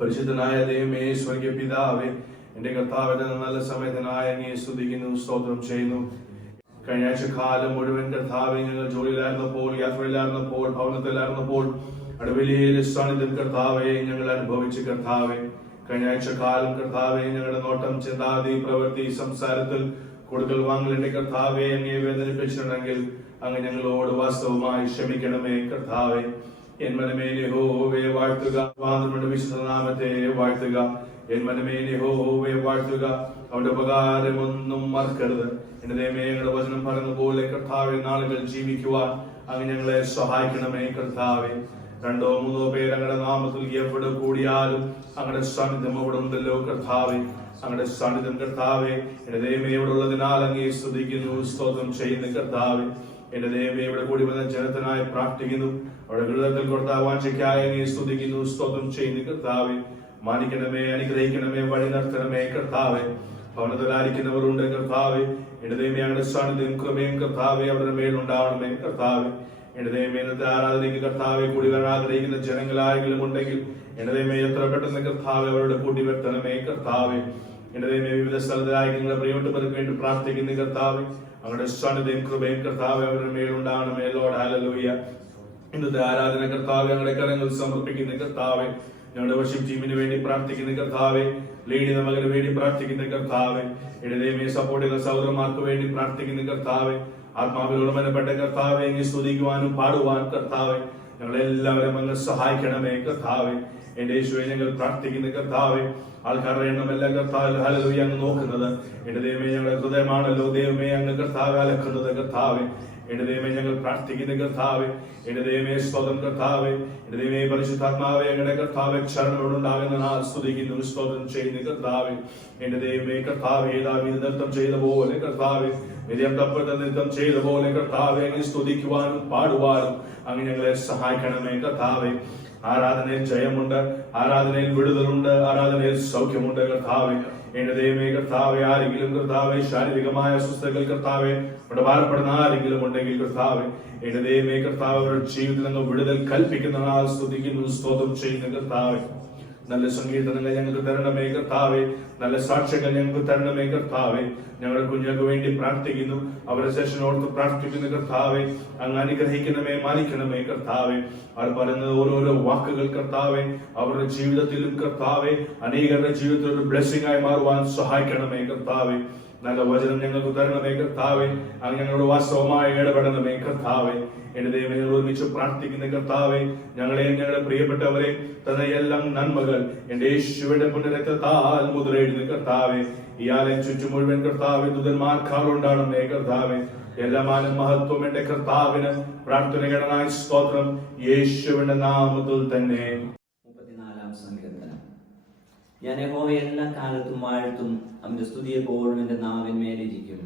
പരിശുദ്ധനായ ദൈവമേ, സ്വർഗീയ പിതാവേ, എന്റെ കർത്താവിന്റെ നല്ല സമയത്തിനായ അങ്ങയെ സ്തുതിക്കുന്നു, സ്തോത്രം ചെയ്യുന്നു. കഴിഞ്ഞ ആഴ്ച കാലം മുഴുവൻ കർത്താവെ ഞങ്ങൾ ജോലിയിലായിരുന്നപ്പോൾ, യാത്രയിലായിരുന്നപ്പോൾ, ഭവനത്തിലായിരുന്നപ്പോൾ അടുവലിയിലെ സാന്നിധ്യം കർത്താവെ ഞങ്ങൾ അനുഭവിച്ചു. കർത്താവെ, കഴിഞ്ഞ ആഴ്ച കാലം കർത്താവെ ഞങ്ങളുടെ നോട്ടം, ചിന്താതി, പ്രവൃത്തി, സംസാരത്തിൽ കൊടുക്കൽ വാങ്ങലിന്റെ കർത്താവെ അങ്ങയെ വേദനിപ്പിച്ചിട്ടുണ്ടെങ്കിൽ അങ്ങ് ഞങ്ങളോട് വാസ്തവമായി ക്ഷമിക്കണമേ. കർത്താവെ, എൻ മനമേ യഹോവയെ വാഴ്ത്തുക, വിശുദ്ധനാമത്തെ വാഴ്ത്തുക. എൻ മനമേ യഹോവയെ വാഴ്ത്തുക, അവന്റെ ഉപകാരമൊന്നും മറക്കരുത്. എന്റെ ദൈവമേ, ഞങ്ങളുടെ വചനം പറയുന്ന പോലെ കർത്താവെ നാളുകൾ ജീവിക്കുവാൻ അങ്ങ് ഞങ്ങളെ സഹായിക്കണമേ. കർത്താവെ, 2 or 3 പേർ അങ്ങയുടെ നാമത്തിൽ എവിടെ കൂടിയാലും അങ്ങയുടെ സാന്നിധ്യം അവിടെ ഉണ്ടല്ലോ. കർത്താവെ, അങ്ങയുടെ സാന്നിധ്യം കർത്താവെ എന്റെ ദൈവമേ ഇവിടെ ഉള്ളതിനാൽ അങ്ങേ സ്തുതിക്കുന്നു, സ്തോത്രം ചെയ്യുന്നു. കർത്താവെ, എന്റെ ദൈവമേ ഇവിടെ കൂടി വന്ന ജനത്തിനായി പ്രാർത്ഥിക്കുന്നു, അവിടെ ഹൃദയത്തിൽ കൊടുത്ത വാഞ്ചയ്ക്കായി അങ്ങേ സ്തുതിക്കുന്നു, സ്തോത്രം ചെയ്യുന്നു. കർത്താവെ, മാനിക്കണമേ, അനുഗ്രഹിക്കണമേ, വഴി നടത്തണമേ. കർത്താവെ, ഭവനത്തിലായിരിക്കുന്നവരുണ്ട് കർത്താവെ, എന്റെ ദൈവമേ അങ്ങയുടെ സാന്നിധ്യം കൃപയും കർത്താവെ അവരുടെ മേലുണ്ടാവണമേ. കർത്താവെ, എന്റെ ദൈവമേ ഇന്നത്തെ ആരാധനയ്ക്ക് കർത്താവെ കൂടി വരാൻ ആഗ്രഹിക്കുന്ന ജനങ്ങളാരെങ്കിലും ഉണ്ടെങ്കിൽ എന്റെ ദൈവമേ എത്ര പെട്ടെന്ന് കർത്താവെ അവരുടെ കൂട്ടി വരുത്തണമേ. കർത്താവെ, എന്റെ ദൈവമേ വിവിധ സ്ഥലത്തായി നിങ്ങളുടെ പ്രിയപ്പെട്ടവർക്ക് വേണ്ടി പ്രാർത്ഥിക്കുന്ന കർത്താവെ അവരുടെ സാന്നിധ്യം കൃപയും കർത്താവെ അവരുടെ മേലുണ്ടാവണമേ. Lord hallelujah. ഇന്നത്തെ ആരാധന കർത്താവെ ഞങ്ങളുടെ കരങ്ങൾ സമർപ്പിക്കുന്ന കർത്താവെ, ഞങ്ങളുടെ വർഷിപ്പ് ടീമിന് വേണ്ടി പ്രാർത്ഥിക്കുന്ന കർത്താവെ, ലീഡിന്റെ മകന് വേണ്ടി പ്രാർത്ഥിക്കുന്ന കർത്താവെ, എന്റെ ദൈവമേ സപ്പോർട്ട് ചെയ്യുന്ന സഹോദരന്മാർക്ക് വേണ്ടി പ്രാർത്ഥിക്കുന്ന കർത്താവെ, ആത്മാവിനോട് ബന്ധപ്പെട്ട കർത്താവെ എങ്കിൽ സ്തുതിക്കുവാനും പാടുവാനും കർത്താവെ ഞങ്ങളെല്ലാവരും അങ്ങ് സഹായിക്കണമേ. കർത്താവെ, എന്റെ യേശുവേ ഞങ്ങൾ പ്രാർത്ഥിക്കുന്ന കർത്താവെ, ആൾക്കാരുടെ എണ്ണമെല്ലാം കർത്താവ് ഹല്ലേലൂയ അങ്ങ് നോക്കുന്നത്. എന്റെ ദൈവമേ ഞങ്ങളുടെ ഹൃദയമാണല്ലോ ദൈവമേ അങ്ങ് കർത്താവെ അലക്കുന്നത്. കർത്താവെ, എന്റെ ദൈവമേ ഞങ്ങൾ പ്രാർത്ഥിക്കുന്ന കർത്താവെ, എന്റെ ദൈവമേ സ്തോത്രം കർത്താവെ, എന്റെ ദൈവമേ പരിശുദ്ധാത്മാവെ അങ്ങയുടെ കർത്താവെ ശരണോടുണ്ടാകുന്ന നാൾ സ്തുതിക്കുന്നു, സ്തോത്രം ചെയ്യുന്ന കർത്താവെ, എന്റെ ദൈവമേ കർത്താവെ ദാവീദ് നൃത്തം ചെയ്ത പോലെ കർത്താവെ, മിരിയം നൃത്തം ചെയ്ത പോലെ കർത്താവെ അങ്ങ് സ്തുതിക്കുവാനും പാടുവാനും അങ്ങ് ഞങ്ങളെ സഹായിക്കണമേ. കർത്താവെ, ആരാധനയിൽ ജയമുണ്ട്, ആരാധനയിൽ വിടുതലുണ്ട്, ആരാധനയിൽ സൗഖ്യമുണ്ട്. കർത്താവെ, എന്റെ ദൈവമേ കർത്താവെ ആരെങ്കിലും കർത്താവെ ശാരീരികമായ അസ്വസ്ഥതകൾ കർത്താവെ ഇവിടെ ഭാരപ്പെടുന്ന ആരെങ്കിലും ഉണ്ടെങ്കിൽ കർത്താവെ, എന്റെ ദൈവമേ കർത്താവ് അവരുടെ ജീവിതത്തിൽ നിന്ന് വിടുതൽ കൽപ്പിക്കുന്ന നാൾ സ്തുതിക്കുന്നു, സ്തോത്രം ചെയ്യുന്ന കർത്താവെ. നല്ല സംഗീതങ്ങൾ ഞങ്ങൾക്ക് തരണമേ കർത്താവെ, നല്ല സാക്ഷ്യങ്ങൾ ഞങ്ങൾക്ക് തരണമേ കർത്താവെ. ഞങ്ങളുടെ കുഞ്ഞുങ്ങൾക്ക് വേണ്ടി പ്രാർത്ഥിക്കുന്നു, അവരുടെ സെഷനോർത്ത് പ്രാർത്ഥിക്കുന്ന കർത്താവെ അങ്ങ് അനുഗ്രഹിക്കണമേ, മാനിക്കണമേ കർത്താവെ. അവർ പറയുന്നത് ഓരോരോ വാക്കുകൾ കർത്താവെ അവരുടെ ജീവിതത്തിലും കർത്താവെ അനേകരുടെ ജീവിതത്തിൽ ഒരു ബ്ലെസ്സിംഗ് ആയി മാറുവാൻ സഹായിക്കണമേ കർത്താവെ. നല്ല വചനം ഞങ്ങൾക്ക് തരണമേ കർത്താവെ, അങ്ങ് ഞങ്ങളോട് വാസ്തവമായി ഇടപെടണമേ കർത്താവെ. എന്റെ ദൈവം ഞങ്ങൾ ഒരുമിച്ച് പ്രാർത്ഥിക്കുന്ന കർത്താവെ, ഞങ്ങളെയും ഞങ്ങളുടെ പ്രിയപ്പെട്ടവരെ തന്ന എല്ലാം നന്മകൾ എന്റെ യേശുവിന്റെ പുണ്യരക്തത്താൽ മുദ്രയിടുന്ന കർത്താവെ, ഈ ആലയം ചുറ്റും മുഴുവൻ കർത്താവെ ദൂതന്മാർക്കാറുണ്ടാണമേ കർത്താവെ. എല്ലാമാനും മഹത്വം എന്റെ കർത്താവിന്. പ്രാർത്ഥനകളായി സ്തോത്രം യേശുവിന്റെ നാമത്തിൽ തന്നെ. 34-ാം സങ്കീർത്തനം. ഞാൻ യഹോവയെ എല്ലാ കാലത്തും വാഴ്ത്തും, അവന്റെ സ്തുതി എപ്പോഴും എന്റെ നാവിന്മേലിരിക്കും.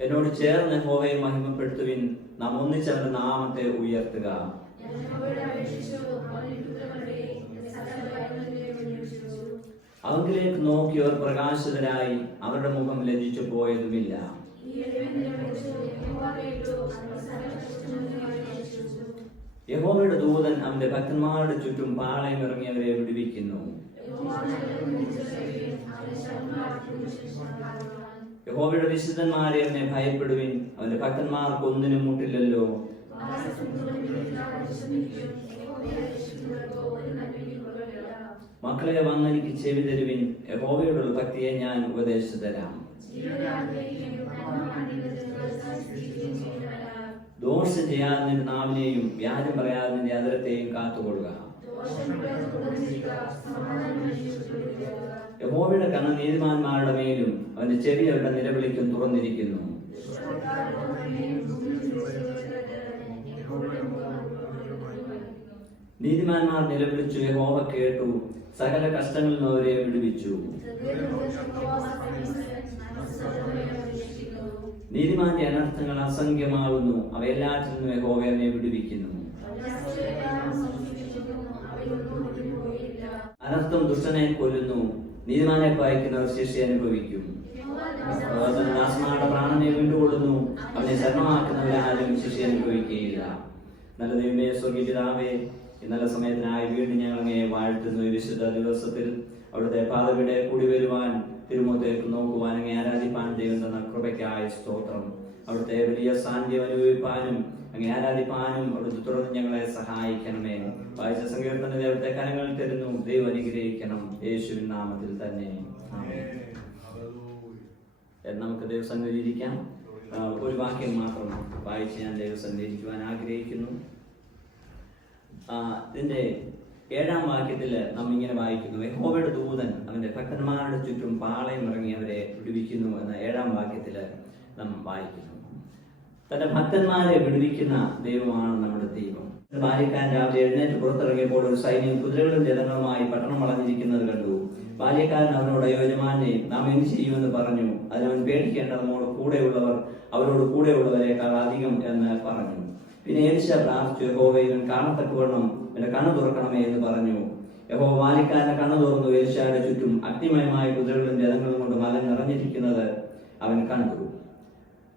എന്നോട് ചേർന്ന് യഹോവയെ മഹിമപ്പെടുത്തുവിൻ, നാം ഒന്നിച്ച് അവന്റെ നാമത്തെ ഉയർത്തുക. അവങ്കിലേക്ക് നോക്കിയവർ പ്രകാശിതരായി, അവരുടെ മുഖം ലജിച്ചു പോയതുമില്ല. യഹോവയുടെ ദൂതൻ അവന്റെ ഭക്തന്മാരുടെ ചുറ്റും പാളയമിറങ്ങിയവരെ വിടുവിക്കുന്നു. യഹോവയുടെ വിശുദ്ധന്മാരെ അവനെ ഭയപ്പെടുവിൻ, അവന്റെ ഭക്തന്മാർക്ക് ഒന്നിനും മുട്ടില്ലല്ലോ. മക്കളെ വന്നെനിക്ക് ചെവി തരുവിൻ, യഹോവയോടുള്ള ഭക്തിയെ ഞാൻ ഉപദേശിച്ചു തരാം. ദോഷം ചെയ്യാതെ നിന്റെ നാവിനെയും വ്യാജം പറയാതെ നിന്റെ അധരത്തെയും കാത്തുകൊള്ളുക. യഹോവയുടെ കണ്ണ് നീതിമാന്മാരുടെ മേലും അവന്റെ ചെവി അവരുടെ നിലവിളിക്കും തുറന്നിരിക്കുന്നു. നീതിമാന്മാർ നിലവിളിച്ചു, യഹോവ കേട്ടു, സകല കഷ്ടങ്ങളിൽ നിന്ന് അവരെ വിടുവിച്ചു. നീതിമാന്റെ അനർത്ഥങ്ങൾ അസംഖ്യമാകുന്നു, അവയെല്ലാറ്റിൽ നിന്നും യഹോവ അവനെ വിടുവിക്കുന്നു. അനർത്ഥം ദുഷ്ടനെ കൊല്ലുന്നു, നീതിമാനെ പായിക്കുന്നവർ ശിക്ഷ അനുഭവിക്കും. ദാസന്മാരുടെ പ്രാണനെ വീണ്ടുകൊള്ളുന്നു, അവനെ ശരണമാക്കുന്നവരാരും ശിക്ഷ അനുഭവിക്കുകയില്ല. നല്ല ദൈവമേ, സ്വർഗീയ പിതാവേ, ഈ നല്ല സമയത്തിനായി വീണ്ടും ഞങ്ങൾ അങ്ങയെ വാഴ്ത്തുന്നു. ഈ വിശുദ്ധ ദിവസത്തിൽ അവിടുത്തെ പാതവിടെ കൂടി വരുവാൻ, തിരുമുഖത്തേക്ക് നോക്കുവാൻ, അങ്ങേ ആരാധിപ്പാൻ ദൈവം തന്ന കൃപയ്ക്കായ സ്തോത്രം. അവിടുത്തെ വലിയ സാന്നിധ്യം അനുഭവിപ്പാനും അങ്ങേ ആരാധിപ്പാനും അവിടുത്തെ തുടർന്ന് ഞങ്ങളെ സഹായിക്കണമേ. വായിച്ച സങ്കീർത്തന ദൈവത്തെ കരങ്ങളിൽ തരുന്നു. ദൈവം അനുഗ്രഹിക്കണം. യേശുവിൻ നാമത്തിൽ തന്നെ. നമുക്ക് ദൈവസന്നിധിയിൽ ഇരിക്കാം. ഒരു വാക്യം മാത്രം വായിച്ച് ഞാൻ ദൈവസന്നിധിയിൽ ഇരിക്കുവാൻ ആഗ്രഹിക്കുന്നു. ഇതിന്റെ 7-ാം വാക്യത്തിൽ നാം ഇങ്ങനെ വായിക്കുന്നു: യഹോവയുടെ ദൂതൻ അവന്റെ ഭക്തന്മാരുടെ ചുറ്റും പാളയം ഇറങ്ങി അവരെ വിടുവിക്കുന്നു എന്ന 7-ാം വാക്യത്തിൽ നാം വായിക്കുന്നു. തന്റെ ഭക്തന്മാരെ വിടുവിക്കുന്ന ദൈവമാണ് നമ്മുടെ ദൈവം. ബാല്യക്കാരൻ രാവിലെ എഴുന്നേറ്റ് പുറത്തിറങ്ങിയപ്പോൾ ഒരു സൈന്യം കുതിരകളും രഥങ്ങളുമായി പട്ടണം വളഞ്ഞിരിക്കുന്നത് കണ്ടു. ബാല്യക്കാരൻ അവനോട്, യജമാനെ, നാം എന്ത് ചെയ്യുമെന്ന് പറഞ്ഞു. അതിനവൻ, പേടിക്കേണ്ട, നമ്മോട് കൂടെയുള്ളവർ അവരോട് കൂടെയുള്ളവരെക്കാൾ അധികം എന്ന് പറഞ്ഞു. പിന്നെ എലീശ പ്രാർത്ഥിച്ചു, യഹോവേ, ഇവൻ കാണത്തക്കവണ്ണം എന്റെ കണ്ണു തുറക്കണമേ എന്ന് പറഞ്ഞു. യഹോവ ബാല്യക്കാരന്റെ കണ്ണു തുറന്നു. എലീശയുടെ ചുറ്റും അഗ്നിമയമായ കുതിരകളും രഥങ്ങളും കൊണ്ട് മല നിറഞ്ഞിരിക്കുന്നത് അവൻ കണ്ടു.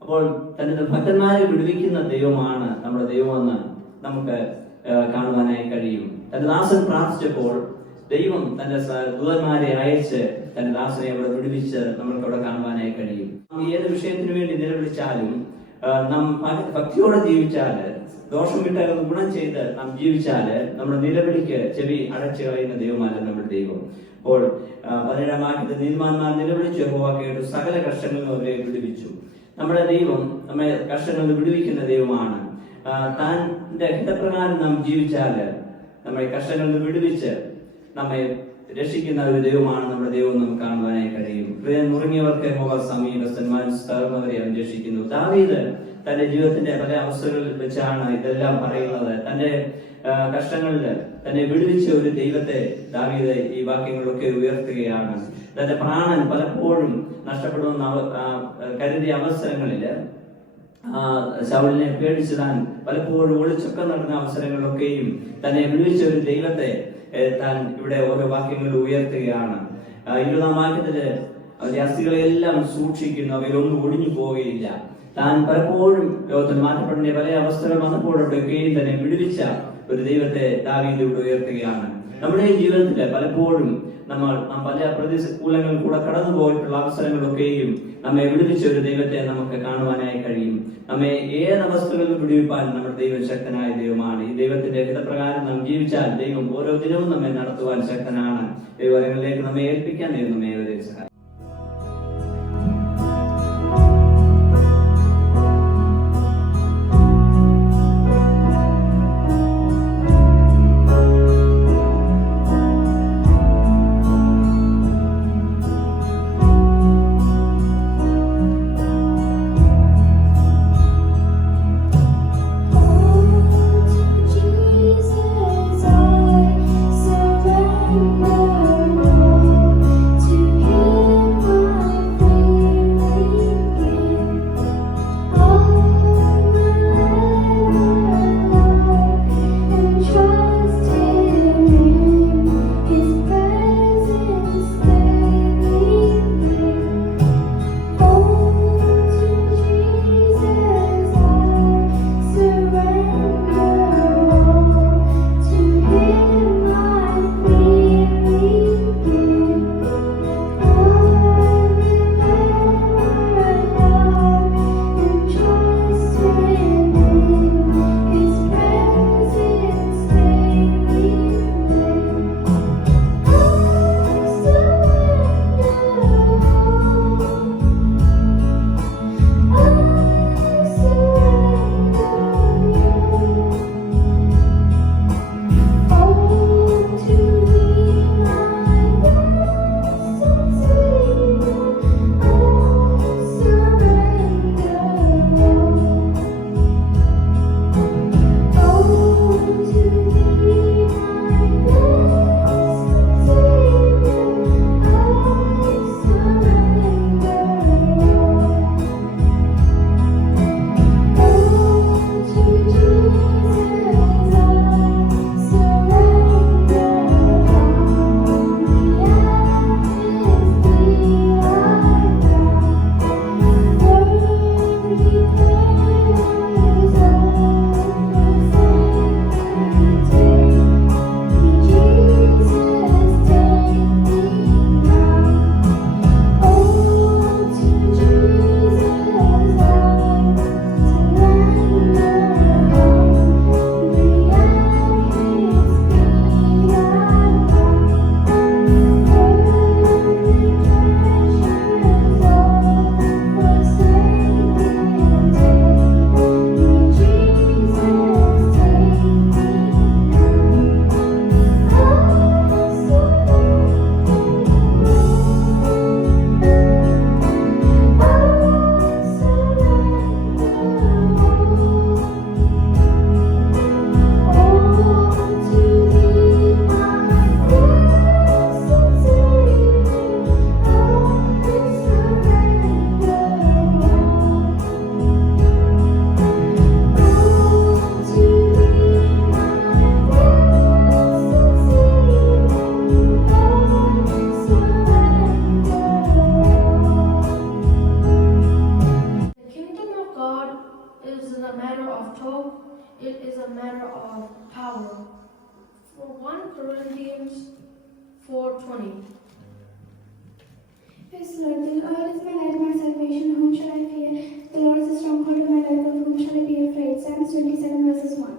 അപ്പോൾ തന്റെ ഭക്തന്മാരെ വിടുവിക്കുന്ന ദൈവമാണ് നമ്മുടെ ദൈവമെന്ന് നമുക്ക് കാണുവാനായി കഴിയും. തന്റെ ദാസൻ പ്രാർത്ഥിച്ചപ്പോൾ ദൈവം തന്റെ ദൂതന്മാരെ അയച്ച് തന്റെ ദാസനെ അവിടെ വിടുവിച്ച് നമ്മൾക്ക് അവിടെ കാണുവാനായി കഴിയും. ഏത് വിഷയത്തിനു വേണ്ടി നിലവിളിച്ചാലും നാം ഭക്തിയോടെ ജീവിച്ചാല്, ദോഷം വിട്ട് ഗുണം ചെയ്ത് നാം ജീവിച്ചാല്, നമ്മുടെ നിലവിളിക്ക് ചെവി അടച്ചു കളയുന്ന ദൈവമല്ല നമ്മുടെ ദൈവം. അപ്പോൾ 17-ാം വാക്യത്തിൽ, നീതിമാന്മാർ നിലവിളിച്ചു, യഹോവ കേട്ടു, സകല കഷ്ടങ്ങളും അവരെ വിടുവിച്ചു. നമ്മുടെ ദൈവം നമ്മെ കഷ്ടങ്ങളിൽ നിന്ന് വിടുവിക്കുന്ന ദൈവമാണ്. തന്റെ ഹിതപ്രകാരം നാം ജീവിച്ചാല് നമ്മെ കഷ്ടങ്ങളിൽ നിന്ന് വിടുവിച്ച് നമ്മെ രക്ഷിക്കുന്ന ഒരു ദൈവമാണ് നമ്മുടെ ദൈവം നമുക്ക് കാണുവാനായി കഴിയും. ഹൃദയം നുറുങ്ങിയവർക്ക് യഹോവ സമീപസ്ഥൻ, മനസ്സ് തകർന്നവരെ അവൻ രക്ഷിക്കുന്നു. ദാവീദ് തന്റെ ജീവിതത്തിന്റെ പല അവസ്ഥകളിൽ വെച്ചാണ് ഇതെല്ലാം പറയുന്നത്. തന്റെ കഷ്ടങ്ങളിൽ തന്നെ വിടുവിച്ച ഒരു ദൈവത്തെ ദാവീദ് ഈ വാക്യങ്ങളിലൊക്കെ ഉയർത്തുകയാണ്. തന്റെ പ്രാണൻ പലപ്പോഴും നഷ്ടപ്പെടുന്ന കരുതിയ അവസരങ്ങളില് ശൗലിനെ പേടിച്ച് താൻ പലപ്പോഴും ഒളിച്ചൊക്കെ നടന്ന അവസരങ്ങളിലൊക്കെയും തന്നെ വിടുവിച്ച ഒരു ദൈവത്തെ താൻ ഇവിടെ ഓരോ വാക്യങ്ങളിൽ ഉയർത്തുകയാണ്. 20-ാം വാക്യത്തില് അവരുടെ അസ്ഥികളെല്ലാം സൂക്ഷിക്കുന്നു, അവയിലൊന്നും ഒടിഞ്ഞു പോവുകയില്ല. താൻ പലപ്പോഴും ലോകത്തിൽ മാറ്റപ്പെടേണ്ട പല അവസ്ഥകൾ വന്നപ്പോഴൊക്കെയും തന്നെ വിടുവിച്ച ഒരു ദൈവത്തെ ദാവീദ് ഇവിടെ ഉയർത്തുകയാണ്. നമ്മുടെ ജീവിതത്തില് പലപ്പോഴും നാം പല പ്രതികൂലങ്ങൾ കൂടെ കടന്നു പോയിട്ടുള്ള അവസരങ്ങളൊക്കെയും നമ്മെ വിടുവിച്ച ഒരു ദൈവത്തെ നമുക്ക് കാണുവാനായി കഴിയും. നമ്മെ ഏത് അവസ്ഥകളിലും വിടുവിപ്പാൻ നമ്മുടെ ദൈവം ശക്തനായ ദൈവമാണ്. ഈ ദൈവത്തിന്റെ ഹിതപ്രകാരം നാം ജീവിച്ചാൽ ദൈവം ഓരോ ദിനവും നമ്മെ നടത്തുവാൻ ശക്തനാണ്. ദൈവങ്ങളിലേക്ക് നമ്മെ ഏൽപ്പിക്കാൻ ദൈവം നമ്മെ സഹായിക്കും. To For 1 Corinthians 4:20. Yes, Lord, the Lord is my light, my salvation. Whom shall I fear? The Lord is the stronghold of my life. Of whom shall I be afraid? Psalms 27 verses 1.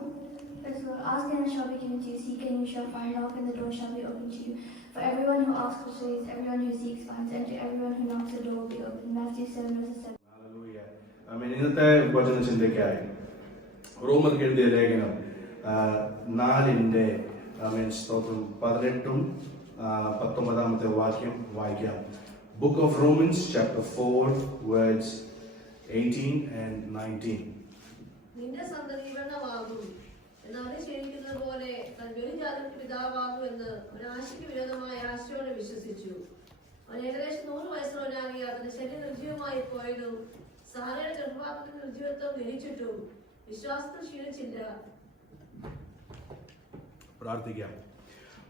Yes, Lord, ask and it shall be given to you. Seek and you shall find. Knock and the door shall be opened to you. For everyone who asks receives, everyone who seeks finds, and to everyone who knocks the door will be opened. Matthew 7 verses 7. Hallelujah. ഇന്നത്തെ വചന ചിന്തയ്ക്കായി റോമർക്ക് എഴുതിയ ലേഖനം 4-ന്റെ സ്തോത്രം 18-ഉം 19-ാമത്തെ വാക്യം വായിക്കാം. Book of Romans chapter 4 words 18 and 19. നിന്റെ സന്തതി വെണ്ണമാകും എന്നവരെ ക്ഷണിക്കുന്നത് പോലെ താൻ ബഹുജാതിക്ക് പിതാവാകും എന്ന് അവൻ ആശയ്ക്ക് വിരോധമായ ആശയോടെ വിശ്വസിച്ചു. അവൻ ഏകദേശം 100 വയസ്സുള്ളവനാകിയ അതിന്റെ ശരീരം നിർജീവമായി പോയതും സാരയുടെ ഗർഭപാത്രത്തിൽ നിർജീവത്വം ഗ്രഹിച്ചിട്ടും വിശ്വാസത്തിൽ ക്ഷീണിച്ചില്ല. പ്രാർത്ഥിക്കാം.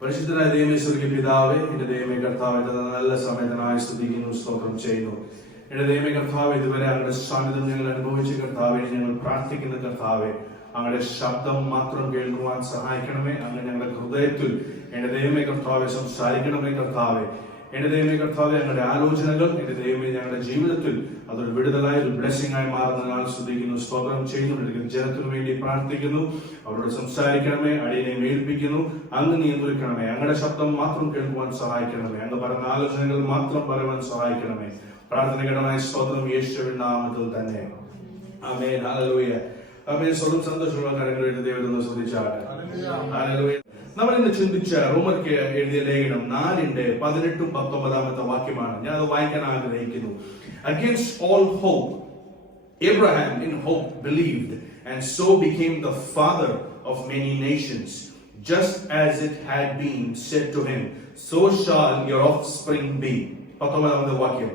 പരിശുദ്ധനായ ദൈവമേ, സ്വർഗ്ഗീയ പിതാവേ, എന്റെ ദൈവമേ കർത്താവേ, നല്ല സമയത്തിനായി സ്തുതിക്കുന്നു, സ്തോത്രം ചെയ്യുന്നു. എന്റെ ദൈവമേ കർത്താവേ, ഇതുവരെ അങ്ങയുടെ സാന്നിധ്യം ഞങ്ങൾ അനുഭവിച്ച കർത്താവേ, ഞങ്ങൾ പ്രാർത്ഥിക്കുന്ന കർത്താവേ, അങ്ങയുടെ ശബ്ദം മാത്രം കേൾക്കുവാൻ സഹായിക്കണമേ. അങ്ങ് ഞങ്ങളുടെ ഹൃദയത്തിൽ എന്റെ ദൈവമേ കർത്താവെ സംസാരിക്കണമേ കർത്താവെ. എന്റെ ദൈവമേ കർത്താവെ, ഞങ്ങളുടെ ആലോചനകൾ എന്റെ ദൈവമേ ഞങ്ങളുടെ ജീവിതത്തിൽ അതൊരു വിടുതലായി ഒരു ബ്ലെസ്സിംഗ് ആയി മാറുന്നതിനാൽ സ്തുതിക്കുന്നു, സ്തോത്രം ചെയ്യുന്നു. ജനത്തിനു വേണ്ടി പ്രാർത്ഥിക്കുന്നു. അവരോട് സംസാരിക്കണമേ, അടിയനെ മേൽപ്പിക്കുന്നു. അങ്ങ് നിയന്ത്രിക്കണമേ. അങ്ങയുടെ ശബ്ദം മാത്രം കേൾക്കുവാൻ സഹായിക്കണമേ. അങ്ങ് പറഞ്ഞ ആലോചനകൾ മാത്രം പറയുവാൻ സഹായിക്കണമേ. പ്രാർത്ഥനകരമായ സ്തോത്രം യേശുവിന്റെ നാമത്തിൽ തന്നെ. ആമേൻ. ഹല്ലേലൂയ. ആമേൻ. സ്വന്തം സന്തോഷമുള്ള കാര്യങ്ങൾ എഴുതി ദൈവത്തെ ശ്രദ്ധിച്ചാട്ടെ. ഹല്ലേലൂയ. നമ്മൾ ഇന്ന് ചിന്തിച്ച റോമർക്ക് എഴുതിയ ലേഖനം 4-ന്റെ 18-ഉം 19-ാമത്തെ വാക്യമാണ്. ഞാൻ അത് വായിക്കാൻ ആഗ്രഹിക്കുന്നു. Against all hope, Abraham in hope believed, and so became the father of many nations. Just as it had been said to him, so shall your offspring be. 19-ാമത്തെ വാക്യം.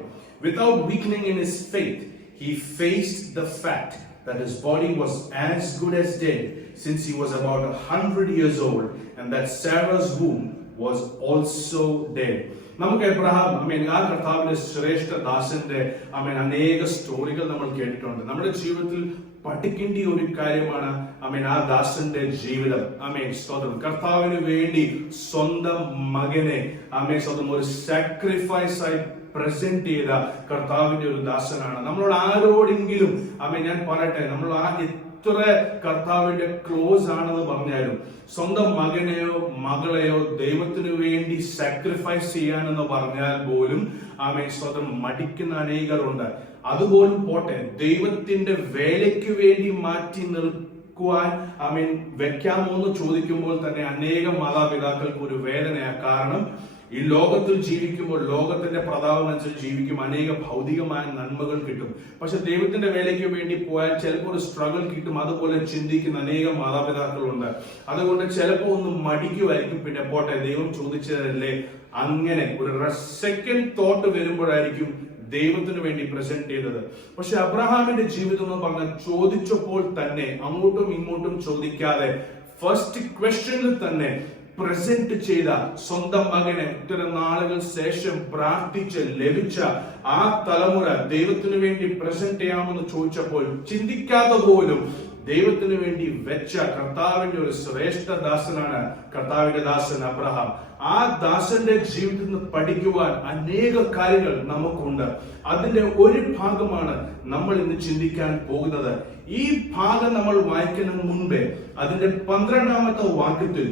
Without weakening in his faith, he faced the fact that his body was as good as dead, since he was about 100 years old, and that Sarah's womb was also dead. നമുക്ക് Abraham ആ കർത്താവിന്റെ ശ്രേഷ്ഠ ദാസന്റെ അനേക സ്റ്റോറികൾ നമ്മൾ കേട്ടിട്ടുണ്ട്. നമ്മുടെ ജീവിതത്തിൽ പഠിക്കേണ്ട ഒരു കാര്യമാണ് ആ ദാസന്റെ ജീവിതം. സ്തോത്രം. കർത്താവിന് വേണ്ടി സ്വന്തം മകനെ സ്വന്തം ഒരു സാക്രിഫൈസ് ആയി പ്രസന്റ് ചെയ്ത കർത്താവിന്റെ ഒരു ദാസനാണ്. നമ്മളോട് ആരോടെങ്കിലും ഞാൻ പറയട്ടെ, നമ്മൾ എത്ര കർത്താവിന്റെ ക്ലോസ് ആണെന്ന് പറഞ്ഞാലും സ്വന്തം മകനെയോ മകളെയോ ദൈവത്തിനു വേണ്ടി സാക്രിഫൈസ് ചെയ്യാനെന്ന് പറഞ്ഞാൽ പോലും സ്വന്തം മടിക്കുന്ന അനേകരുണ്ട്. അതുപോലും പോട്ടെ, ദൈവത്തിന്റെ വേലയ്ക്ക് വേണ്ടി മാറ്റി നിർക്കുവാൻ വെക്കാമോ എന്ന് ചോദിക്കുമ്പോൾ തന്നെ അനേകം മാതാപിതാക്കൾക്ക് ഒരു വേദനയാണ്. കാരണം ഈ ലോകത്തിൽ ജീവിക്കുമ്പോൾ ലോകത്തിന്റെ പ്രതാപം അനുസരിച്ച് ജീവിക്കും, അനേക ഭൗതികമായ നന്മകൾ കിട്ടും. പക്ഷെ ദൈവത്തിന്റെ വേലയ്ക്ക് വേണ്ടി പോയാൽ ചിലപ്പോൾ ഒരു സ്ട്രഗിൾ കിട്ടും. അതുപോലെ ചിന്തിക്കുന്ന അനേകം മാതാപിതാക്കളുണ്ട്. അതുകൊണ്ട് ചിലപ്പോൾ ഒന്ന് മടിക്കുമായിരിക്കും. പിന്നെ പോട്ടെ, ദൈവം ചോദിച്ചതല്ലേ. അങ്ങനെ ഒരു സെക്കൻഡ് തോട്ട് വരുമ്പോഴായിരിക്കും ദൈവത്തിന് വേണ്ടി പ്രസന്റ് ചെയ്തത്. പക്ഷെ അബ്രഹാമിന്റെ ജീവിതം എന്ന് പറഞ്ഞാൽ ചോദിച്ചപ്പോൾ തന്നെ അങ്ങോട്ടും ഇങ്ങോട്ടും ചോദിക്കാതെ ഫസ്റ്റ് ക്വസ്റ്റ്യനിൽ തന്നെ പ്രസന്റ് ചെയ്ത സ്വന്തം മകനെ ഇത്തരം നാളുകൾ ശേഷം പ്രാർത്ഥിച്ച് ലഭിച്ച ആ തലമുറ ദൈവത്തിനു വേണ്ടി പ്രസന്റ് ചെയ്യാമെന്ന് ചോദിച്ചപ്പോൾ ചിന്തിക്കാതെ പോലും ദൈവത്തിനു വേണ്ടി വെച്ച കർത്താവിന്റെ ഒരു ശ്രേഷ്ഠ ദാസനാണ് കർത്താവിന്റെ ദാസൻ അബ്രഹാം. ആ ദാസന്റെ ജീവിതത്തിൽ നിന്ന് പഠിക്കുവാൻ അനേക കാര്യങ്ങൾ നമുക്കുണ്ട്. അതിന്റെ ഒരു ഭാഗമാണ് നമ്മൾ ഇന്ന് ചിന്തിക്കാൻ പോകുന്നത്. ഈ ഭാഗം നമ്മൾ വായിക്കുന്നതിന് മുൻപേ അതിന്റെ 12-ാമത്തെ വാക്യത്തിൽ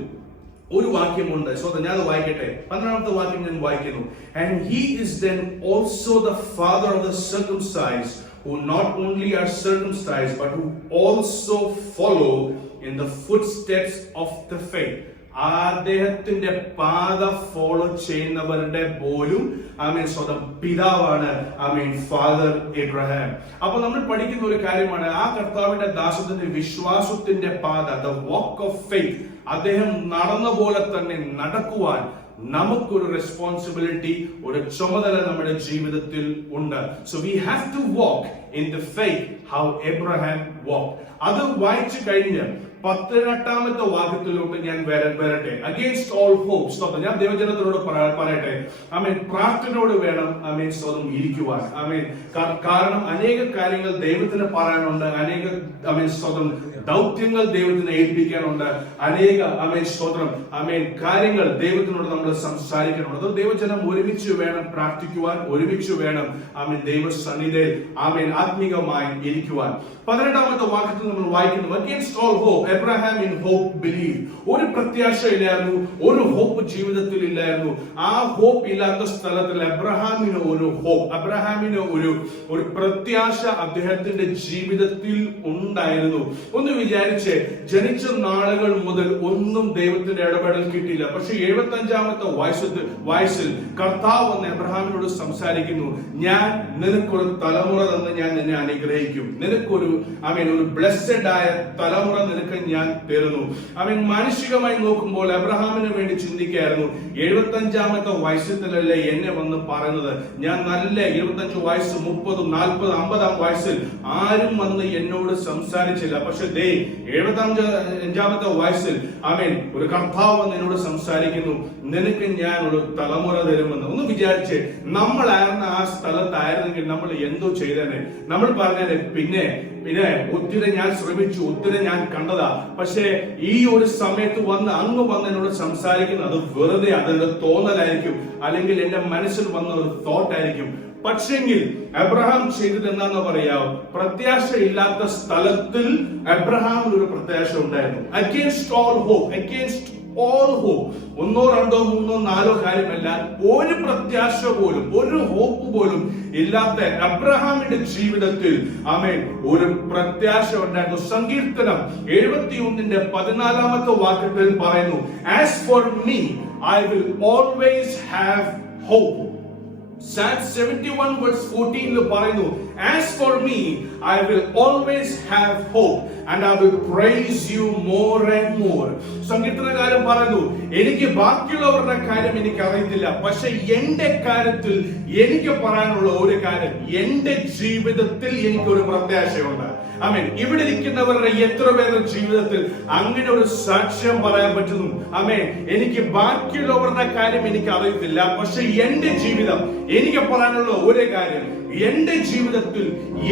ഒരു വാക്യമുണ്ട്. ഞാൻ അത് വായിക്കട്ടെ. 12-ാമത്തെ വാക്യം ഞാൻ വായിക്കുന്നു. And he is then also the father of the circumcised, who not only are circumcised but who also follow in the footsteps of the faith. അദ്ദേഹത്തിന്റെ പാത ഫോളോ ചെയ്യുന്നവരുടെ പോലും സ്വന്തം പിതാവാണ് ഫാദർ എബ്രഹാം. അപ്പൊ നമ്മൾ പഠിക്കുന്ന ഒരു കാര്യമാണ് ആ കർത്താവിന്റെ ദാസത്തിന്റെ വിശ്വാസത്തിന്റെ പാത, ദ വാക്ക് ഓഫ് ഫെയ്ത്ത്. അദ്ദേഹം നടന്ന പോലെ തന്നെ നടക്കുവാൻ നമുക്കൊരു റെസ്പോൺസിബിലിറ്റി, ഒരു ചുമതല നമ്മുടെ ജീവിതത്തിൽ ഉണ്ട്. So we have to walk in the faith how Abraham walk. അത് വായിച്ചു കഴിഞ്ഞ് 18ാമത്തെ വാക്യത്തിലോട്ട് ഞാൻ വരട്ടെ. Against all hope. സ്തോത്രം. ഞാൻ ദൈവജനത്തിനോട് പറയട്ടെ, ആമേൻ, പ്രാർത്ഥനയോട് വേണം ആമേൻ സ്വതം ഇരിക്കുവാൻ. ആമേൻ. കാരണം അനേക കാര്യങ്ങൾ ദൈവത്തിന് പറയാനുണ്ട്, അനേക ആമേൻ സ്വതം ദൗത്യങ്ങൾ ദൈവത്തിന് ഏൽപ്പിക്കാനുണ്ട്, അനേക ആമേൻ സ്തോത്രം ആമേൻ കാര്യങ്ങൾ ദൈവത്തിനോട് നമ്മൾ സംസാരിക്കാനുണ്ട്. അത് ദൈവജനം ഒരുമിച്ച് വേണം പ്രാർത്ഥിക്കുവാൻ, ഒരുമിച്ച് വേണം ആമേൻ ദൈവസന്നിധിയിൽ ആമേൻ ആത്മീകമായി ഇരിക്കുവാൻ. 18ാമത്തെ വാക്യത്തിൽ നമ്മൾ വായിക്കുന്നു, against all hope Abraham in hope believe. ഒരു പ്രത്യാശ ഇല്ലായിരുന്നു, ഒരു ഹോപ്പ് ജീവിതത്തിൽ ഇല്ലായിരുന്നു. ആ ഹോപ്പ് ഇല്ലാത്ത സ്ഥലത്തിൽ എബ്രഹാമിന് ഒരു ഹോപ്പ്, എബ്രഹാമിന് ഒരു പ്രത്യാശ അദ്ദേഹത്തിന്റെ ജീവിതത്തിൽ ഉണ്ടായിരുന്നു. ഒന്ന് വിചാരിച്ച്, ജനിച്ച നാളുകൾ മുതൽ ഒന്നും ദൈവത്തിന്റെ ഇടപെടൽ കിട്ടിയില്ല. പക്ഷെ 75ാമത്തെ വയസ്സിൽ കർത്താവ് വന്ന് എബ്രഹാമിനോട് സംസാരിക്കുന്നു, ഞാൻ നിനക്കൊരു തലമുറ തന്ന് ഞാൻ നിന്നെ അനുഗ്രഹിക്കും, നിനക്കൊരു ഒരു ബ്ലെസ്സഡ് ആയ തലമുറ നിനക്ക് ഞാൻ തരുന്നു. മാനുഷികമായി നോക്കുമ്പോൾ എബ്രഹാമിന് വേണ്ടി ചിന്തിക്കായിരുന്നു, 75ാമത്തെ വയസ്സിലല്ലേ എന്നെ വന്ന് പറയുന്നത്, ഞാൻ നല്ല 25 വയസ്സ് 30, 40, 50 വയസ്സിൽ ആരും വന്ന് എന്നോട് സംസാരിച്ചില്ല. പക്ഷെ 75ാമത്തെ വയസ്സിൽ ഒരു കർത്താവ് വന്ന് എന്നോട് സംസാരിക്കുന്നു, നിനക്ക് ഞാൻ ഒരു തലമുറ തരുമെന്ന്. ഒന്ന് വിചാരിച്ച്, നമ്മളായിരുന്ന ആ സ്ഥലത്തായിരുന്നെങ്കിൽ നമ്മൾ എന്തോ ചെയ്തേനെ? നമ്മൾ പറഞ്ഞേനെ, പിന്നെ ഒത്തിരി ഞാൻ ശ്രമിച്ചു, ഒത്തിരി ഞാൻ കണ്ടതാ, പക്ഷെ ഈ ഒരു സമയത്ത് അങ്ങ് വന്ന് എന്നോട് സംസാരിക്കുന്നത് അത് വെറുതെ, അതെന്റെ തോന്നലായിരിക്കും, അല്ലെങ്കിൽ എന്റെ മനസ്സിൽ വന്ന ഒരു തോട്ട് ആയിരിക്കും. പക്ഷെങ്കിൽ എബ്രഹാം ചെയ്തത് എന്താന്ന് പറയാം, പ്രത്യാശ ഇല്ലാത്ത സ്ഥലത്തിൽ എബ്രഹാമിന് ഒരു പ്രത്യാശ ഉണ്ടായിരുന്നു. Against all hope, against all hope. 1, 2, 3, 4 കാര്യമല്ല, ഒരു പ്രത്യാശ പോലും, ഒരു ഹോപ്പ് പോലും ഇല്ലാത്ത എബ്രഹാമിന്റെ ജീവിതത്തിൽ ആമേൻ ഒരു പ്രത്യാശ ഉണ്ടായിരുന്നു. സങ്കീർത്തനം 71ന്റെ 14ാമത്തെ വാക്യത്തിൽ പറയുന്നു, as for me I will always have hope. Psalm 71 verse 14 പറയുന്നു, as for me I will always have hope and I will praise you more and more. സങ്കീർത്തനകാരൻ പറയുന്നു, എനിക്ക് ബാക്കിയുള്ളവരുടെ കാര്യം എനിക്ക് അറിയത്തില്ല, പക്ഷെ എന്റെ കാര്യത്തിൽ എനിക്ക് പറയാനുള്ള ഒരു കാര്യം, എന്റെ ജീവിതത്തിൽ എനിക്കൊരു പ്രത്യാശയുണ്ട്. ആമേൻ. ഇവിടെ ഇരിക്കുന്നവരുടെ എത്ര പേരുടെ ജീവിതത്തിൽ അങ്ങനെ ഒരു സാക്ഷ്യം പറയാൻ പറ്റുന്നു? ആമേൻ. എനിക്ക് ബാക്കിയുള്ളവരുടെ കാര്യം എനിക്ക് അറിയത്തില്ല, പക്ഷെ എന്റെ ജീവിതം, എനിക്ക് പറയാനുള്ള ഒരു കാര്യം, എന്റെ ജീവിതത്തിൽ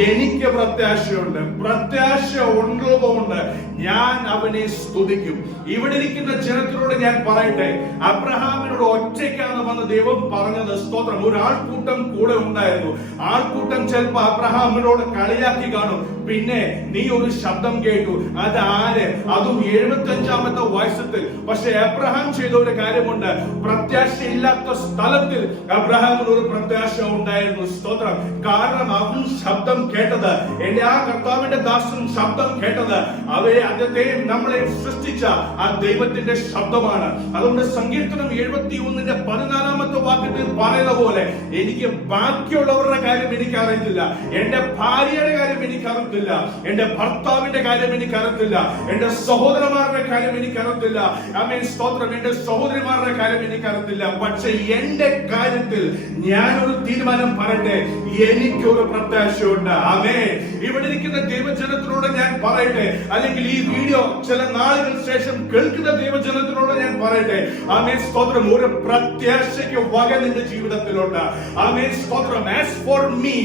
എനിക്ക് പ്രത്യാശയുണ്ട്. പ്രത്യാശ ഉള്ളതുകൊണ്ട് ഞാൻ അവനെ സ്തുതിക്കും. ഇവിടെ ഇരിക്കുന്ന ജനത്തിനോട് ഞാൻ പറയട്ടെ, അബ്രഹാമിനോട് ഒറ്റയ്ക്കാണ് വന്ന് ദൈവം പറഞ്ഞത്. സ്തോത്രം. ഒരു ആൾക്കൂട്ടം കൂടെ ഉണ്ടായിരുന്നു. ആൾക്കൂട്ടം ചിലപ്പോ അബ്രഹാമിനോട് കളിയാക്കി കാണും. പിന്നെ നീ ഒരു ശബ്ദം കേട്ടു, അത് ആര്? അതും 75ാമത്തെ വയസ്സത്തിൽ. പക്ഷെ അബ്രഹാം ചെയ്ത ഒരു കാര്യമുണ്ട്, പ്രത്യാശയില്ലാത്ത സ്ഥലത്തിൽ അബ്രഹാമിന് ഒരു പ്രത്യാശ ഉണ്ടായിരുന്നു. സ്തോത്രം. കാരണം അവൻ ശബ്ദം കേട്ടത്, എന്റെ ആ കർത്താവിന്റെ ദാസൻ ശബ്ദം കേട്ടത്, അവരെ അദ്ദേഹത്തെയും നമ്മളെയും സൃഷ്ടിച്ച ആ ദൈവത്തിന്റെ ശബ്ദമാണ്. അതുകൊണ്ട് സങ്കീർത്തനം 71ന്റെ 14ാമത്തെ വാക്യത്തിൽ പറയുന്ന പോലെ, എനിക്ക് ബാക്കിയുള്ളവരുടെ കാര്യം എനിക്ക് അറിയത്തില്ല, എന്റെ ഭാര്യയുടെ കാര്യം എനിക്ക് അറിയത്തില്ല, എന്റെ ഭർത്താവിന്റെ കാര്യം എനിക്ക് അറിയത്തില്ല, എന്റെ സഹോദരന്മാരുടെ കാര്യം എനിക്ക് അറിയത്തില്ല, ആമേൻ സ്തോത്രം, എന്റെ സഹോദരിമാരുടെ കാര്യം എനിക്ക് അറിയത്തില്ല. പക്ഷെ എന്റെ കാര്യത്തിൽ ഞാനൊരു തീരുമാനം പറയട്ടെ, എനിക്കൊരു പ്രത്യാശയുണ്ട്. ആമേൻ. ഇവിടെ ഇരിക്കുന്ന ദൈവജനത്തിനോട് ഞാൻ പറയട്ടെ, അല്ലെങ്കിൽ ഈ വീഡിയോ ചില നാളുകൾ ശേഷം കേൾക്കുന്ന ദൈവജനത്തിനോട് ഞാൻ പറയട്ടെ, ആമേൻ സ്തോത്രം, ഒരു പ്രത്യാശയ്ക്ക് വക നിന്റെ ജീവിതത്തിലുണ്ട്. ആമേൻ സ്തോത്രം. ആസ് ഫോർ മീ,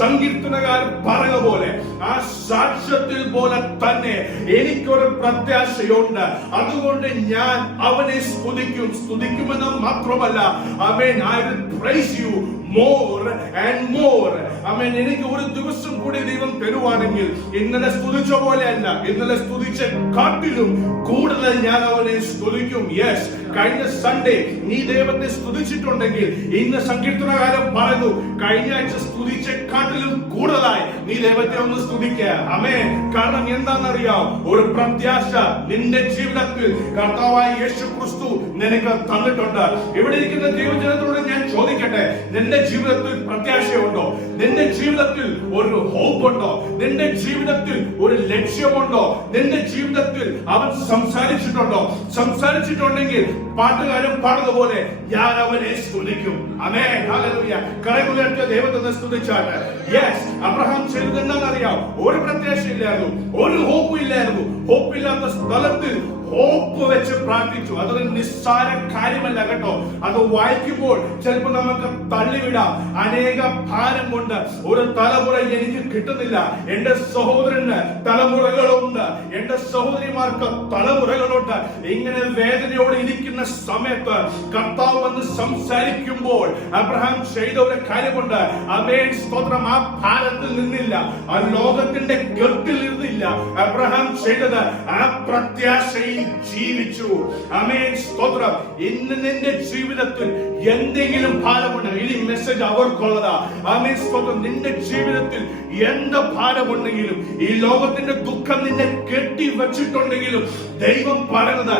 സങ്കീർത്തനകാരൻ പറഞ്ഞ പോലെ, ആ സാക്ഷ്യത്തിൽ പോലെ തന്നെ എനിക്കൊരു പ്രത്യാശയുണ്ട്. അതുകൊണ്ട് ഞാൻ അവനെ സ്തുതിക്കുമെന്ന് മാത്രമല്ല, ആമേൻ, I will praise you more and more. ആമേൻ. എനിക്ക് ഒരു ദിവസം കൂടി ദൈവം തരുവാണെങ്കിൽ ഇന്നലെ സ്തുതിച്ച പോലെയല്ല, ഇന്നലെ സ്തുതിച്ച കാട്ടിലും കൂടുതൽ ഞാൻ അവനെ സ്തുതിക്കും. യെസ്, കഴിഞ്ഞ സൺഡേ നീ ദൈവത്തെ സ്തുതിച്ചിട്ടുണ്ടെങ്കിൽ ഇന്ന് സങ്കീർത്തനകാരൻ പറഞ്ഞു, കഴിഞ്ഞ ആഴ്ച സ്തുതിച്ച കാട്ടിലും കൂടുതലായി നീ ദൈവത്തെ ഒന്ന് സ്തുതിക്കുക. ആമേൻ. കാരണം എന്താണെന്നറിയാം, ഒരു പ്രത്യാശ നിന്റെ ജീവിതത്തിൽ കർത്താവായ യേശു ക്രിസ്തു നിനക്ക് തന്നിട്ടുണ്ട്. ഇവിടെ ഇരിക്കുന്ന ദൈവജനത്തോട് ഞാൻ ചോദിക്കട്ടെ, നിന്റെ ജീവിതത്തിൽ പ്രത്യാശയുണ്ടോ? നിന്റെ ജീവിതത്തിൽ ഒരു ഹോപ്പ് ഉണ്ടോ? നിന്റെ ജീവിതത്തിൽ ഒരു ലക്ഷ്യമുണ്ടോ? നിന്റെ ജീവിതത്തിൽ അവൻ സംസാരിച്ചിട്ടുണ്ടോ? സംസാരിച്ചിട്ടുണ്ടെങ്കിൽ പാട്ടുകാരൻ പാടുന്നതുപോലെ ഞാൻ അവനെ സ്തുതിക്കും. ആമേൻ, ഹല്ലേലൂയ. കരമുയർത്തി ദൈവത്തെ സ്തുതിച്ചാട്ടെ. യെസ്, അബ്രഹാം ചെയ്തത് എന്താണെന്നറിയാം? ഒരു പ്രത്യാശയില്ലായിരുന്നു, ഒരു ഹോപ്പും ഇല്ലായിരുന്നു. ഹോപ്പില്ലാത്ത സ്ഥലത്തിൽ ഹോപ്പ് വെച്ച് പ്രാർത്ഥിച്ചു. അതൊരു നിസ്സാര കാര്യമല്ല കേട്ടോ. അത് വായിക്കുമ്പോൾ ചിലപ്പോൾ നമുക്ക് തള്ളിവിടാം. അനേക ഭാരം കൊണ്ട് ഒരു തലമുറ എനിക്ക് കിട്ടുന്നില്ല. എന്റെ സഹോദരന് തലമുറകളുണ്ട്, എന്റെ സഹോദരിമാർക്ക് തലമുറകളുണ്ട്. ഇങ്ങനെ വേദനയോടെ ഇരിക്കുന്ന സമയത്ത് കർത്താവ് വന്ന് സംസാരിക്കുമ്പോൾ അബ്രഹാം ചെയ്ത ഒരു കാര്യമുണ്ട്. ആമേൻ, സ്തോത്രം. ആ ഭാരത്തിൽ നിന്നില്ല, ആ ലോകത്തിന്റെ ഗർത്തിൽ നിന്നില്ല. അബ്രഹാം ചെയ്തത് ആ പ്രത്യാശയിൽ ജീവിച്ചു. ആമേൻ, സ്തോത്രം. ഇന്ന് നിന്റെ ജീവിതത്തിൽ എന്തെങ്കിലും ഭാരമുണ്ടെങ്കിൽ ഈ മെസ്സേജ് അവർക്കുള്ളതാ. ആമേൻ, സ്തോത്രം. നിന്റെ ജീവിതത്തിൽ എന്ത് ഭാരമുണ്ടെങ്കിലും, ഈ ലോകത്തിന്റെ ദുഃഖം നിന്നെ കെട്ടി വെച്ചിട്ടുണ്ടെങ്കിലും ദൈവം പറയുന്നത്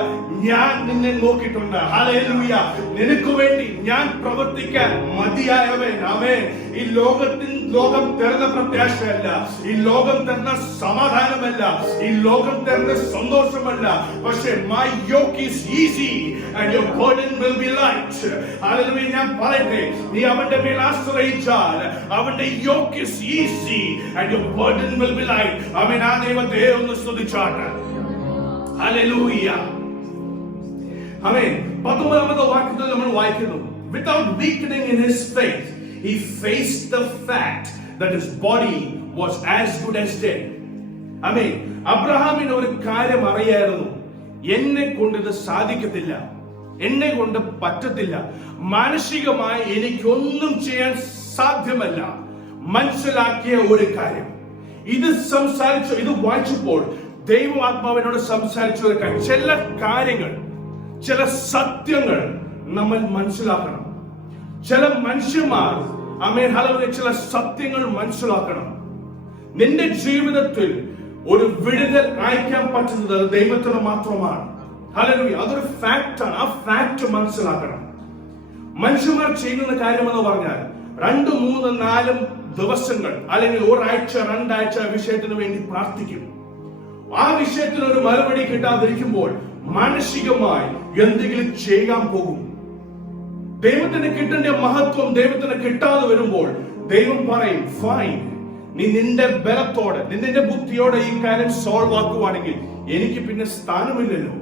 ഞാൻ നിന്നെ നോക്കിയിട്ടുണ്ട്. ഹല്ലേലൂയ. നിനക്ക് വേണ്ടി ഞാൻ പ്രവർത്തിക്കാൻ മതിയായവൻ. ആമേൻ. ഈ ലോകം തരുന്ന പ്രത്യാശയല്ല, ഈ ലോകം തരുന്ന സമാധാനമല്ല, ഈ ലോകം തരുന്ന സന്തോഷമല്ല. പക്ഷേ my yoke is easy and your burden will be light. Hallelujah. ഞാൻ പറയട്ടെ, നീ അവന്റെ മേൽ ആശ്രയിച്ചാൽ അവന്റെ yoke is easy and your burden will be light. ആമേൻ. ആ ദൈവത്തെ ഒന്ന് സ്തുതിച്ചാട്ടെ. ഹല്ലേലൂയ. ആമേൻ. 19ാമത്തെ വാക്യത്തിൽ നമ്മൾ വായിക്കുന്നു, without weakening in his faith he faced the fact that his body was as good as dead. ആമേൻ. അബ്രഹാമിന് ഒരു കാര്യം അറിയായിരുന്നു, എന്നെ കൊണ്ട് ഇത് സാധിക്കത്തില്ല, എന്നെ കൊണ്ട് പറ്റത്തില്ല, മാനസികമായി എനിക്കൊന്നും ചെയ്യാൻ സാധ്യമല്ല. മനസ്സിലാക്കിയ ഒരു കാര്യം, ഇത് വായിച്ചപ്പോൾ ദൈവാത്മാവിനോട് സംസാരിച്ച ഒരു കാര്യം, ചില കാര്യങ്ങൾ, ചില സത്യങ്ങൾ നമ്മൾ മനസ്സിലാക്കണം. ചില മനുഷ്യന്മാർ ആമേൻ, ഹല്ലേലൂയ, ചില സത്യങ്ങൾ മനസ്സിലാക്കണം. നിന്റെ ജീവിതത്തിൽ ഒരു വിടുതൽ അയക്കാൻ പറ്റുന്നത് ദൈവത്തിന് മാത്രമാണ്. ഹല്ലേലൂയ. അതൊരു ഫാക്റ്റാണ്. ആ ഫാക്ട് മനസ്സിലാക്കണം. മനുഷ്യന്മാർ ചെയ്യുന്ന കാര്യമെന്ന് പറഞ്ഞാൽ 2, 3, 4 ദിവസങ്ങൾ അല്ലെങ്കിൽ ഒരാഴ്ച, 2 ആഴ്ച വിഷയത്തിന് വേണ്ടി പ്രാർത്ഥിക്കും. ആ വിഷയത്തിന് ഒരു മറുപടി കിട്ടാതിരിക്കുമ്പോൾ മാനസികമായി എന്തെങ്കിലും ചെയ്യാൻ പോകും. ദൈവത്തിന് കിട്ടേണ്ട മഹത്വം ദൈവത്തിന് കിട്ടാതെ വരുമ്പോൾ ദൈവം പറയും, ഫൈൻ, നീ നിന്റെ ബലത്തോടെ, നിന്റെ ബുദ്ധിയോടെ ഈ കാര്യം സോൾവ് ആക്കുവാണെങ്കിൽ എനിക്ക് പിന്നെ സ്ഥാനമില്ലല്ലോ.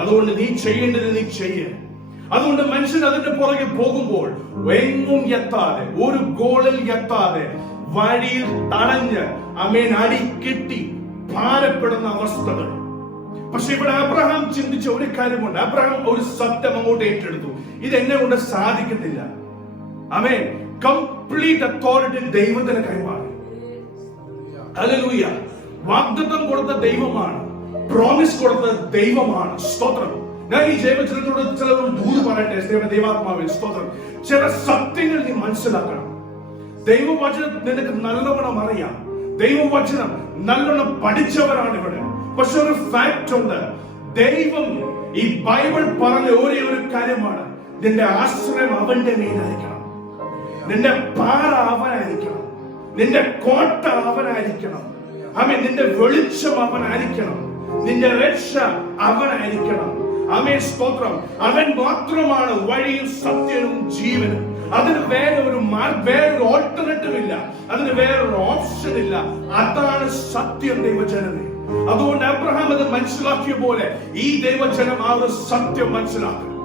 അതുകൊണ്ട് നീ ചെയ്യേണ്ടത് നീ ചെയ്യ. അതുകൊണ്ട് മനുഷ്യൻ അതിന്റെ പുറകെ പോകുമ്പോൾ എങ്ങും എത്താതെ, ഒരു ഗോളിൽ എത്താതെ, വഴിയിൽ തടഞ്ഞ് ആമേൻ അടി കിട്ടി ഭാരപ്പെടുന്ന അവസ്ഥകൾ. പക്ഷെ ഇവിടെ അബ്രഹാം ചിന്തിച്ച ഒരു കാര്യമുണ്ട്. അബ്രഹാം ഒരു സത്യം അങ്ങോട്ട് ഏറ്റെടുത്തു, ഇത് എന്നെ കൊണ്ട് സാധിക്കത്തില്ല. ആമേൻ. കംപ്ലീറ്റ് അതോറിറ്റി ദൈവത്തിന് കൈമാറി. ഹല്ലേലൂയ. വാഗ്ദത്തം കൊടുത്ത ദൈവമാണ്, പ്രോമിസ് കൊടുത്ത ദൈവമാണ്. സ്തോത്രം. ഞാൻ ഈ ജൈവചനത്തോട് ചില ദൂത് പറയട്ടെ. ദൈവാത്മാവിൽ സ്തോത്രം. ചില സത്യങ്ങൾ നീ മനസ്സിലാക്കണം. ദൈവവചനം നിനക്ക് നല്ലവണ്ണം അറിയാം, ദൈവവചനം നല്ലോണം പഠിച്ചവരാണ് ഇവിടെ. പക്ഷെ ഒരു ഫാക്ട് ഉണ്ട്, ദൈവം ഈ ബൈബിൾ പറഞ്ഞ ഒരേ ഒരു കാര്യമാണ്, നിന്റെ ആശ്രയം അവന്റെ മേലായിരിക്കണം, നിന്റെ പാറ അവനായിരിക്കണം, നിന്റെ കോട്ട അവനായിരിക്കണം. ആമേൻ. നിന്റെ വെളിച്ചം അവനായിരിക്കണം, നിന്റെ രക്ഷ അവനായിരിക്കണം. ആമേൻ, സ്തോത്രം. അവൻ മാത്രമാണ് വഴിയും സത്യവും ജീവനും. അതിന് വേറൊരു ഓൾട്ടർനേറ്റീവ് ഇല്ല, അതിന് വേറൊരു ഓപ്ഷൻ ഇല്ല. അതാണ് സത്യം ദൈവജനമേ. അതുകൊണ്ട് അബ്രഹാം അത് മനസ്സിലാക്കിയ പോലെ ഈ ദൈവജനം ആ ഒരു സത്യം മനസ്സിലാക്കണം.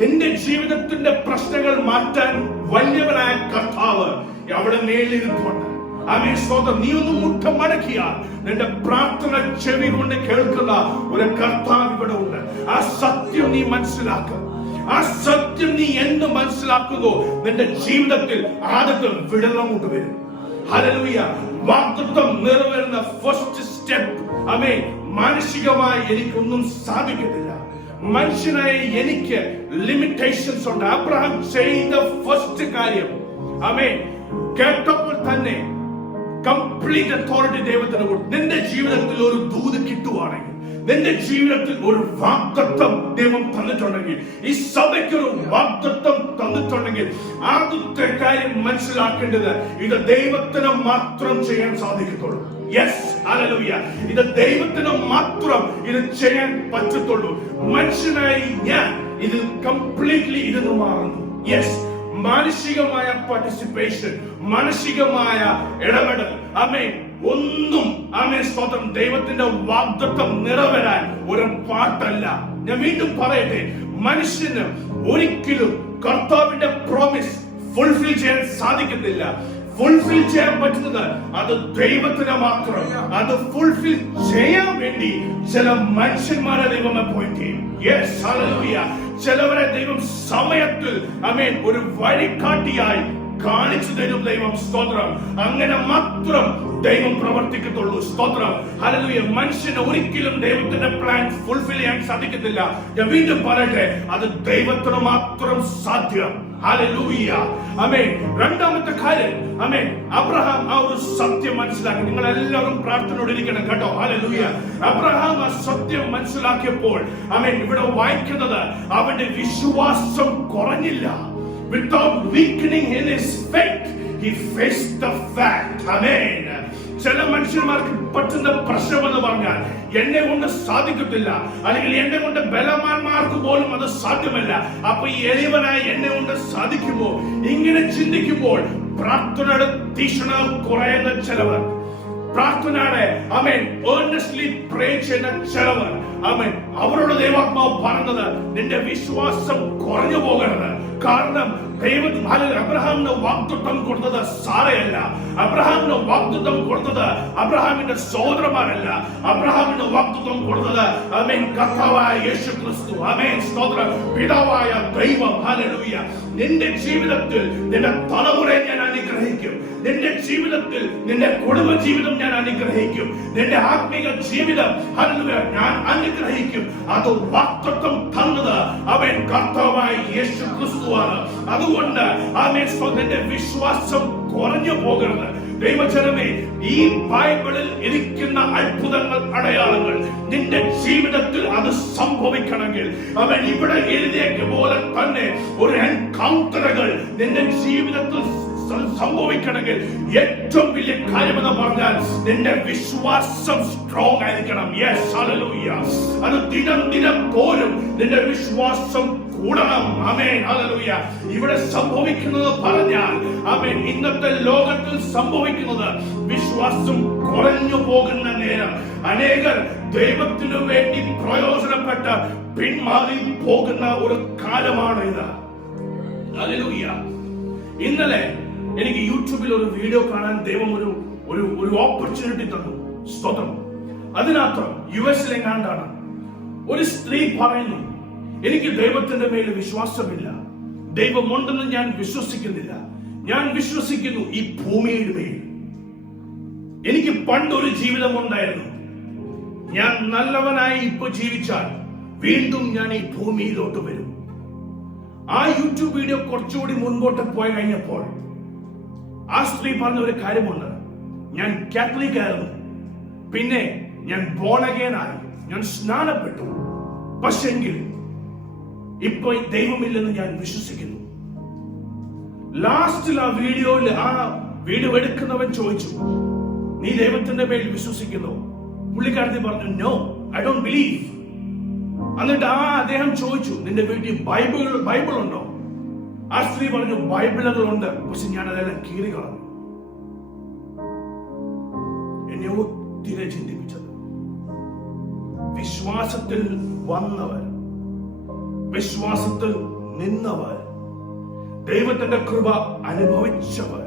നിന്റെ ജീവിതത്തിന്റെ പ്രശ്നങ്ങൾ മാറ്റാൻ വലിയവനായ കർത്താവ് അവിടെ മേലിരിപ്പുണ്ട്. ആമേൻ, സ്തോത്രം. നീ ഒന്ന് മുട്ടം മടക്കിയാൽ നിന്റെ പ്രാർത്ഥന ചെവി കൊണ്ട് കേൾക്കുന്ന ഒരു കർത്താവ് ഇവിടെ ഉണ്ട്. ആ സത്യം നീ മനസ്സിലാക്കുക. ആ സത്യം നീ എന്ന് മനസ്സിലാക്കുന്നോ നിന്റെ ജീവിതത്തിൽ ആദ്യത്തെ വിടുതൽ അങ്ങോട്ട് വരും. ഹല്ലേലൂയ. വാഗ്ദത്തം നിറവേറുന്ന ഫസ്റ്റ് സ്റ്റെപ്പ്. ആമേൻ. മാനസികമായി എനിക്കൊന്നും സാധിക്കത്തില്ല, മനുഷ്യനായ എനിക്ക് ലിമിറ്റേഷൻസ് ഉണ്ട്. അബ്രഹാം ചെയ്ത ഫസ്റ്റ് കാര്യം, ആമേൻ, കേട്ടപ്പോൾ തന്നെ കംപ്ലീറ്റ് അതോറിറ്റി ദൈവത്തിന് കൊടുത്തു. നിന്റെ ജീവിതത്തിൽ ഒരു ദൂത് കിട്ടുവാണെങ്കിൽ, നിന്റെ ജീവിതത്തിൽ ഒരു വാഗ്ദത്തം ദൈവം തന്നിട്ടുണ്ടെങ്കിൽ, ഈ സഭയ്ക്ക് ഒരു വാഗ്ദത്തം തന്നിട്ടുണ്ടെങ്കിൽ, ആദ്യത്തെ കാര്യം മനസ്സിലാക്കേണ്ടത് ഇത് ദൈവത്തിന് മാത്രം ചെയ്യാൻ സാധിക്കത്തുള്ളൂ. Yes, hallelujah. ഇത് ദൈവത്തിന് മാത്രം ഇത് ചെയ്യാൻ പറ്റത്തുള്ളൂ. മനുഷ്യനായി ഞാൻ ഇത് കംപ്ലീറ്റ്ലി ഇതെന്ന് മാറുന്നു. യെസ്, മാനുഷികമായ പാർട്ടിസിപ്പേഷൻ, മാനുഷികമായ ഇടപെടൽ, ആമേൻ, ഒന്നും, ആമേൻ, സ്തോത്രം, ദൈവത്തിന്റെ വാഗ്ദത്തം നിറവേറാൻ ഒരു പാട്ടല്ല. ഞാൻ വീണ്ടും പറയട്ടെ, മനുഷ്യന് ഒരിക്കലും കർത്താവിന്റെ പ്രോമിസ് ഫുൾഫിൽ ചെയ്യാൻ സാധിക്കത്തില്ല. ഫുൾഫിൽ ചെയ്യാൻ പറ്റുന്നത് അത് ദൈവത്തിന് മാത്രം. അത് ഫുൾഫിൽ ചെയ്യാൻ വേണ്ടി ചില മനുഷ്യന്മാരെ ദൈവം അപ്പോയിന്റ് ചെയ്യും. Yes, hallelujah. ചിലവരെ ദൈവം സമയത്തിൽ, ആമേൻ, ഒരു വഴികാട്ടിയായി കാണിച്ചു തരും ദൈവം. സ്തോത്രം. അങ്ങനെ മാത്രം ദൈവം പ്രവർത്തിക്കത്തുള്ളൂ. സ്തോത്രം, ഹല്ലേലൂയ. മനുഷ്യന് ഒരിക്കലും ദൈവത്തിന്റെ പ്ലാൻ ഫുൾഫിൽ ചെയ്യാൻ സാധിക്കത്തില്ല. ഞാൻ വീണ്ടും പറയട്ടെ, അത് ദൈവത്തിന് മാത്രം സാധ്യം. ഹല്ലേലൂയ, ആമേൻ. രണ്ടാമത്തെ കാര്യം, ആമേൻ, അബ്രഹാം ആ ഒരു സത്യം മനസ്സിലാക്കി. നിങ്ങൾ എല്ലാവരും പ്രാർത്ഥനയോടെ ഇരിക്കണം കേട്ടോ. ഹല്ലേലൂയ. അബ്രഹാം ആ സത്യം മനസ്സിലാക്കിയപ്പോൾ, ആമേൻ, ഇവിടെ വായിക്കുന്നത് അവന്റെ വിശ്വാസം കുറഞ്ഞില്ല. Without weakening in his faith, he faced the fact. Amen. ചില മനുഷ്യന്മാർക്ക് പറ്റുന്ന പ്രശ്നം എന്ന് പറഞ്ഞാൽ, എന്നെ കൊണ്ട് സാധിക്കത്തില്ല, അല്ലെങ്കിൽ എന്നെ കൊണ്ട് ബലവാന്മാർക്ക് പോലും അത് സാധ്യമല്ല, അപ്പൊ ഈ എളിവനായി എന്നെ കൊണ്ട് സാധിക്കുമോ? ഇങ്ങനെ ചിന്തിക്കുമ്പോൾ പ്രാർത്ഥനയുടെ തീക്ഷ്ണത കുറയുന്ന ചിലവർ, പ്രാർത്ഥനയുടെ, ആമേൻ, ഏർണസ്റ്റ്ലി പ്രേ ചെയ്യുന്ന ചിലവർ, ആമേൻ, അവരോട് ദൈവാത്മാവ് പറഞ്ഞത്, നിന്റെ വിശ്വാസം കുറഞ്ഞു പോകരുത്. കാരണം ദൈവം അബ്രഹാമിന് വാഗ്ദത്തം കൊടുത്തത് സാറയല്ല, അബ്രഹാമിന് വാഗ്ദത്തം കൊടുത്തത് അബ്രഹാമിന്റെ സഹോദരന്മാരല്ല, അബ്രഹാമിന് വാഗ്ദത്തം കൊടുത്തത്, ആമേൻ, കർത്താവായ യേശു ക്രിസ്തു. ആമേൻ, സ്തോത്രം, പിതാവായ ദൈവം. ഹല്ലേലൂയ. നിന്റെ ജീവിതത്തിൽ നിന്റെ തലമുറയെ ഞാൻ അനുഗ്രഹിക്കും. നിന്റെ ജീവിതത്തിൽ നിന്റെ കുടുംബ ജീവിതം ഞാൻ അനുഗ്രഹിക്കും. നിന്റെ ആത്മീക ജീവിതം, ഹല്ലേലൂയ, ഞാൻ അനുഗ്രഹിക്കും. അത് വാഗ്ദത്തം തന്നത് അവൻ കർത്താവായ യേശു ക്രിസ്തുവാണ്. അതുകൊണ്ട് ആമേൻ, നിന്റെ വിശ്വാസം കുറഞ്ഞു പോകരുത്. ദൈവജനമേ, ഈ ബൈബിളിൽ ഇരിക്കുന്ന അത്ഭുതങ്ങൾ, അടയാളങ്ങൾ നിന്റെ ജീവിതത്തിൽ അത് സംഭവിക്കണമെങ്കിൽ, അവൻ ഇവിടെ എഴുതിയേക്ക് പോലെ തന്നെ ഒരു എൻകൗണ്ടറുകൾ നിന്റെ ജീവിതത്തിൽ സംഭവിക്കണമെങ്കിൽ ഏറ്റവും വലിയ കാര്യമെന്ന് പറഞ്ഞാൽ നിന്റെ വിശ്വാസം സ്ട്രോങ് ആയിരിക്കണം. Yes, hallelujah. അത് ദിനം ദിനം തോറും നിന്റെ വിശ്വാസം കൂടണം. ആമേൻ, ഹല്ലേലൂയ. ഇവിടെ സംഭവിക്കുന്നത് പറഞ്ഞാൽ, ആമേൻ, ഇന്നത്തെ ലോകത്തിൽ സംഭവിക്കുന്നത് വിശ്വാസം കുറഞ്ഞു പോകുന്ന നേരം അനേകർ ദൈവത്തിനു വേണ്ടി പ്രയോജനപ്പെട്ട് പിന്മാറി പോകുന്ന ഒരു കാലമാണ് ഇത്. ഹല്ലേലൂയ. ഇന്നലെ എനിക്ക് യൂട്യൂബിൽ ഒരു വീഡിയോ കാണാൻ ദൈവം ഒരു ഓപ്പർച്യൂണിറ്റി തന്നു. സ്തോത്രം. അതിനകത്ത് US-ലെങ്ങാണ്ടാണ് ഒരു സ്ത്രീ പറയുന്നു, എനിക്ക് ദൈവത്തിന്റെ മേൽ വിശ്വാസമില്ല, ദൈവമുണ്ടെന്ന് ഞാൻ വിശ്വസിക്കുന്നില്ല, ഞാൻ വിശ്വസിക്കുന്നു ഈ ഭൂമിയുടെ മേൽ. എനിക്ക് പണ്ടൊരു ജീവിതം ഉണ്ടായിരുന്നു, ഞാൻ നല്ലവനായി ഇപ്പൊ ജീവിച്ചാൽ വീണ്ടും ഞാൻ ഈ ഭൂമിയിലോട്ട് വരും. ആ യൂട്യൂബ് വീഡിയോ കുറച്ചുകൂടി മുൻപോട്ട് പോയി കഴിഞ്ഞപ്പോൾ ആ സ്ത്രീ പറഞ്ഞ ഒരു കാര്യമുണ്ട്, ഞാൻ കാത്തലിക് ആയിരുന്നു, പിന്നെ ഞാൻ ബോൺ അഗൈൻ ആയി, ഞാൻ സ്നാനപ്പെട്ടു, പക്ഷെങ്കിൽ ഇപ്പൊ ദൈവമില്ലെന്ന് ഞാൻ വിശ്വസിക്കുന്നു. ലാസ്റ്റിൽ ആ വീഡിയോയിൽ ആ വീഡിയോ എടുക്കുന്നവൻ ചോദിച്ചു, നീ ദൈവത്തിന്റെ മേൽ വിശ്വസിക്കുന്നു? പുള്ളിക്കാരത്തി പറഞ്ഞു, നോ, ഐ ഡോണ്ട് ബിലീവ്. എന്നിട്ട് അദ്ദേഹം ചോദിച്ചു, നിന്റെ വീട്ടിൽ ബൈബിൾ ഉണ്ടോ? ആ സ്ത്രീ പറഞ്ഞു, ബൈബിളുകളുണ്ട്, പക്ഷെ ഞാൻ അതെല്ലാം കീറി കളഞ്ഞു. എന്നെ ഒത്തിരി ചിന്തിപ്പിച്ചത്, വിശ്വാസത്തിൽ വന്നവർ, വിശ്വാസത്തിൽ നിന്നവർ, ദൈവത്തിന്റെ കൃപ അനുഭവിച്ചവർ,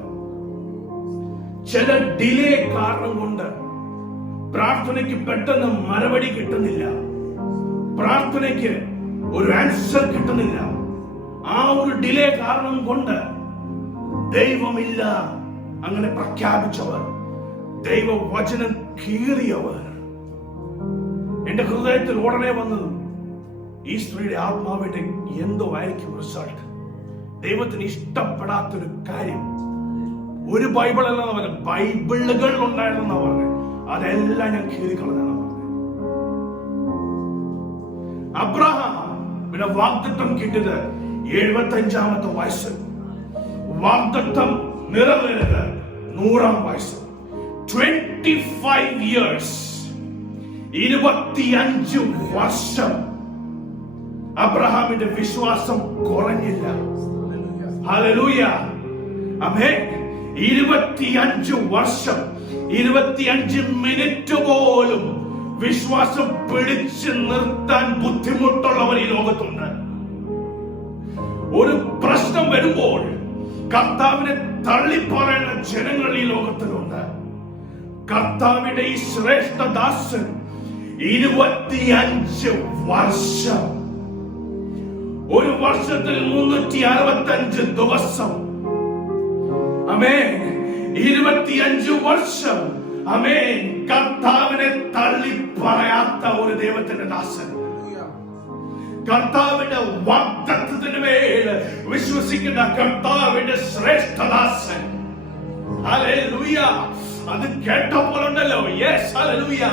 ചില ഡിലേ കാരണം കൊണ്ട് പ്രാർത്ഥനയ്ക്ക് പെട്ടെന്ന് മറുപടി കിട്ടുന്നില്ല, പ്രാർത്ഥനയ്ക്ക് ഒരു ആൻസർ കിട്ടുന്നില്ല. ആ ഒരു ഡിലേ കാരണം കൊണ്ട് ദൈവമില്ല അങ്ങനെ പ്രഖ്യാപിച്ചവർ, ദൈവവചനം കീറിയവർ, എന്റെ ഹൃദയത്തിൽ ഉടനെ വന്നത്, ഈ സ്ത്രീയുടെ ആത്മാവിന്റെ എന്തോ ആയിരിക്കും റിസൾട്ട്. ദൈവത്തിന് ഇഷ്ടപ്പെടാത്തൊരു കാര്യം, ഒരു ബൈബിൾ അല്ലെന്ന് പറഞ്ഞ ബൈബിളുകൾ ഉണ്ടായിരുന്നെന്നാ പറഞ്ഞത്, അതെല്ലാം ഞാൻ കീറിക്കളഞ്ഞാണ് പറഞ്ഞത്. അബ്രഹാം പിന്നെ വാഗ്ദത്തം കിട്ടിയത് 75-ാമത്തെ വയസ്സ്, വാഗ്ദത്തം നിറവേറിയത് 100-ാം വയസ്സ്. 25 years, 25 വർഷം അബ്രഹാമിന്റെ വിശ്വാസം കുറഞ്ഞില്ല. ഹല്ലേലൂയ. ആമേൻ. 25 വർഷം 25 മിനിറ്റ് പോലും വിശ്വാസം പിടിച്ചു നിർത്താൻ ബുദ്ധിമുട്ടുള്ളവർ ഈ ലോകത്തുണ്ട്. ഒരു പ്രശ്നം വരുമ്പോൾ കർത്താവിനെ തള്ളിപ്പറയുന്ന ജനങ്ങൾ ഈ ലോകത്തിലുണ്ട്. കർത്താവിന്റെ ഈ ശ്രേഷ്ഠദാസൻ 25 വർഷം, ഒരു വർഷത്തിൽ 365 ദിവസം, ആമേൻ, 25 വർഷം, ആമേൻ, കർത്താവിനെ തള്ളി പറയാത്ത ഒരു ദൈവത്തിന്റെ ദാസൻ, കർത്താവിന്റെ വാഗ്ദത്തത്തിന് മേൽ വിശ്വസിക്കുന്ന കർത്താവിന്റെ ശ്രേഷ്ഠദാസൻ. ഹല്ലേലൂയ. അത് കേട്ടപ്പോഴുണ്ടല്ലോ, യെസ്, ഹല്ലേലൂയ.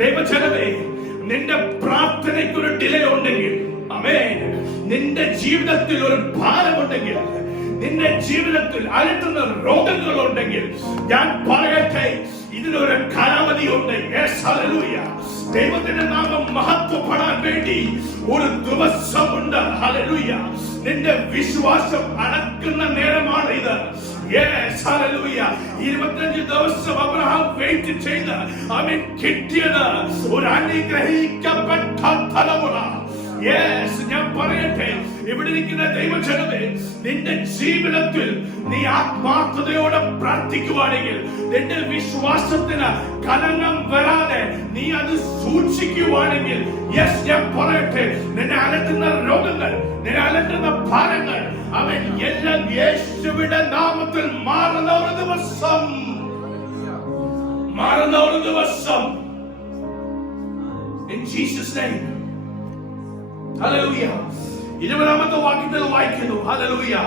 ദൈവജനമേ, നിന്റെ പ്രാർത്ഥനയ്ക്ക് ഒരു ഡിലേ ഉണ്ടെങ്കിൽ, ആമേൻ, നിന്റെ ജീവിതത്തിൽ ഒരു ഭാരമുണ്ടെങ്കിൽ, നിന്റെ ജീവിതത്തിൽ അലട്ടുന്ന രോഗങ്ങൾ ഉണ്ടെങ്കിൽ, ഞാൻ പറയട്ടെ, ഇതിനൊരു കാലാവധിയുണ്ട്. Yes, hallelujah. ദൈവത്തിന്റെ നാമം മഹത്വപ്പെടാൻ വേണ്ടി ഒരു ദിവസമുണ്ട്. ഹല്ലേലൂയ. നിന്റെ വിശ്വാസം അടക്കുന്ന നേരമാണ് ഇത്. Yes, hallelujah. 25 ദിവസം അബ്രഹാം വെയിറ്റ് ചെയ്ത് അവൻ കിട്ടിയത് ഒരു അനുഗ്രഹിക്കപ്പെട്ട തലമുറ. യെസ്, ഞാൻ പറയട്ടെ, ഇവിടെ ഇരിക്കുന്ന ദൈവജനമേ, നിന്റെ ജീവിതത്തിൽ നീ ആത്മാർത്ഥതയോടെ പ്രാർത്ഥിക്കുവാണെങ്കിൽ, നിന്റെ വിശ്വാസത്തിന് കലനം വരാതെ നീ അത് സൂക്ഷിക്കുവാണെങ്കിൽ, യെസ്, ഞാൻ പറയട്ടെ, നിന്നെ അലട്ടുന്ന രോഗങ്ങൾ, നിന്നെ അലട്ടുന്ന ഭാരങ്ങൾ, അവൻ എല്ലാം യേശുവിന്റെ നാമത്തിൽ മാറുന്ന ഒരു ദിവസം, മാറുന്ന ഒരു ദിവസം. In Jesus' name. Hallelujah. 20ാമത്തെ വാക്യത്തിൽ വായിക്കുന്നു, hallelujah,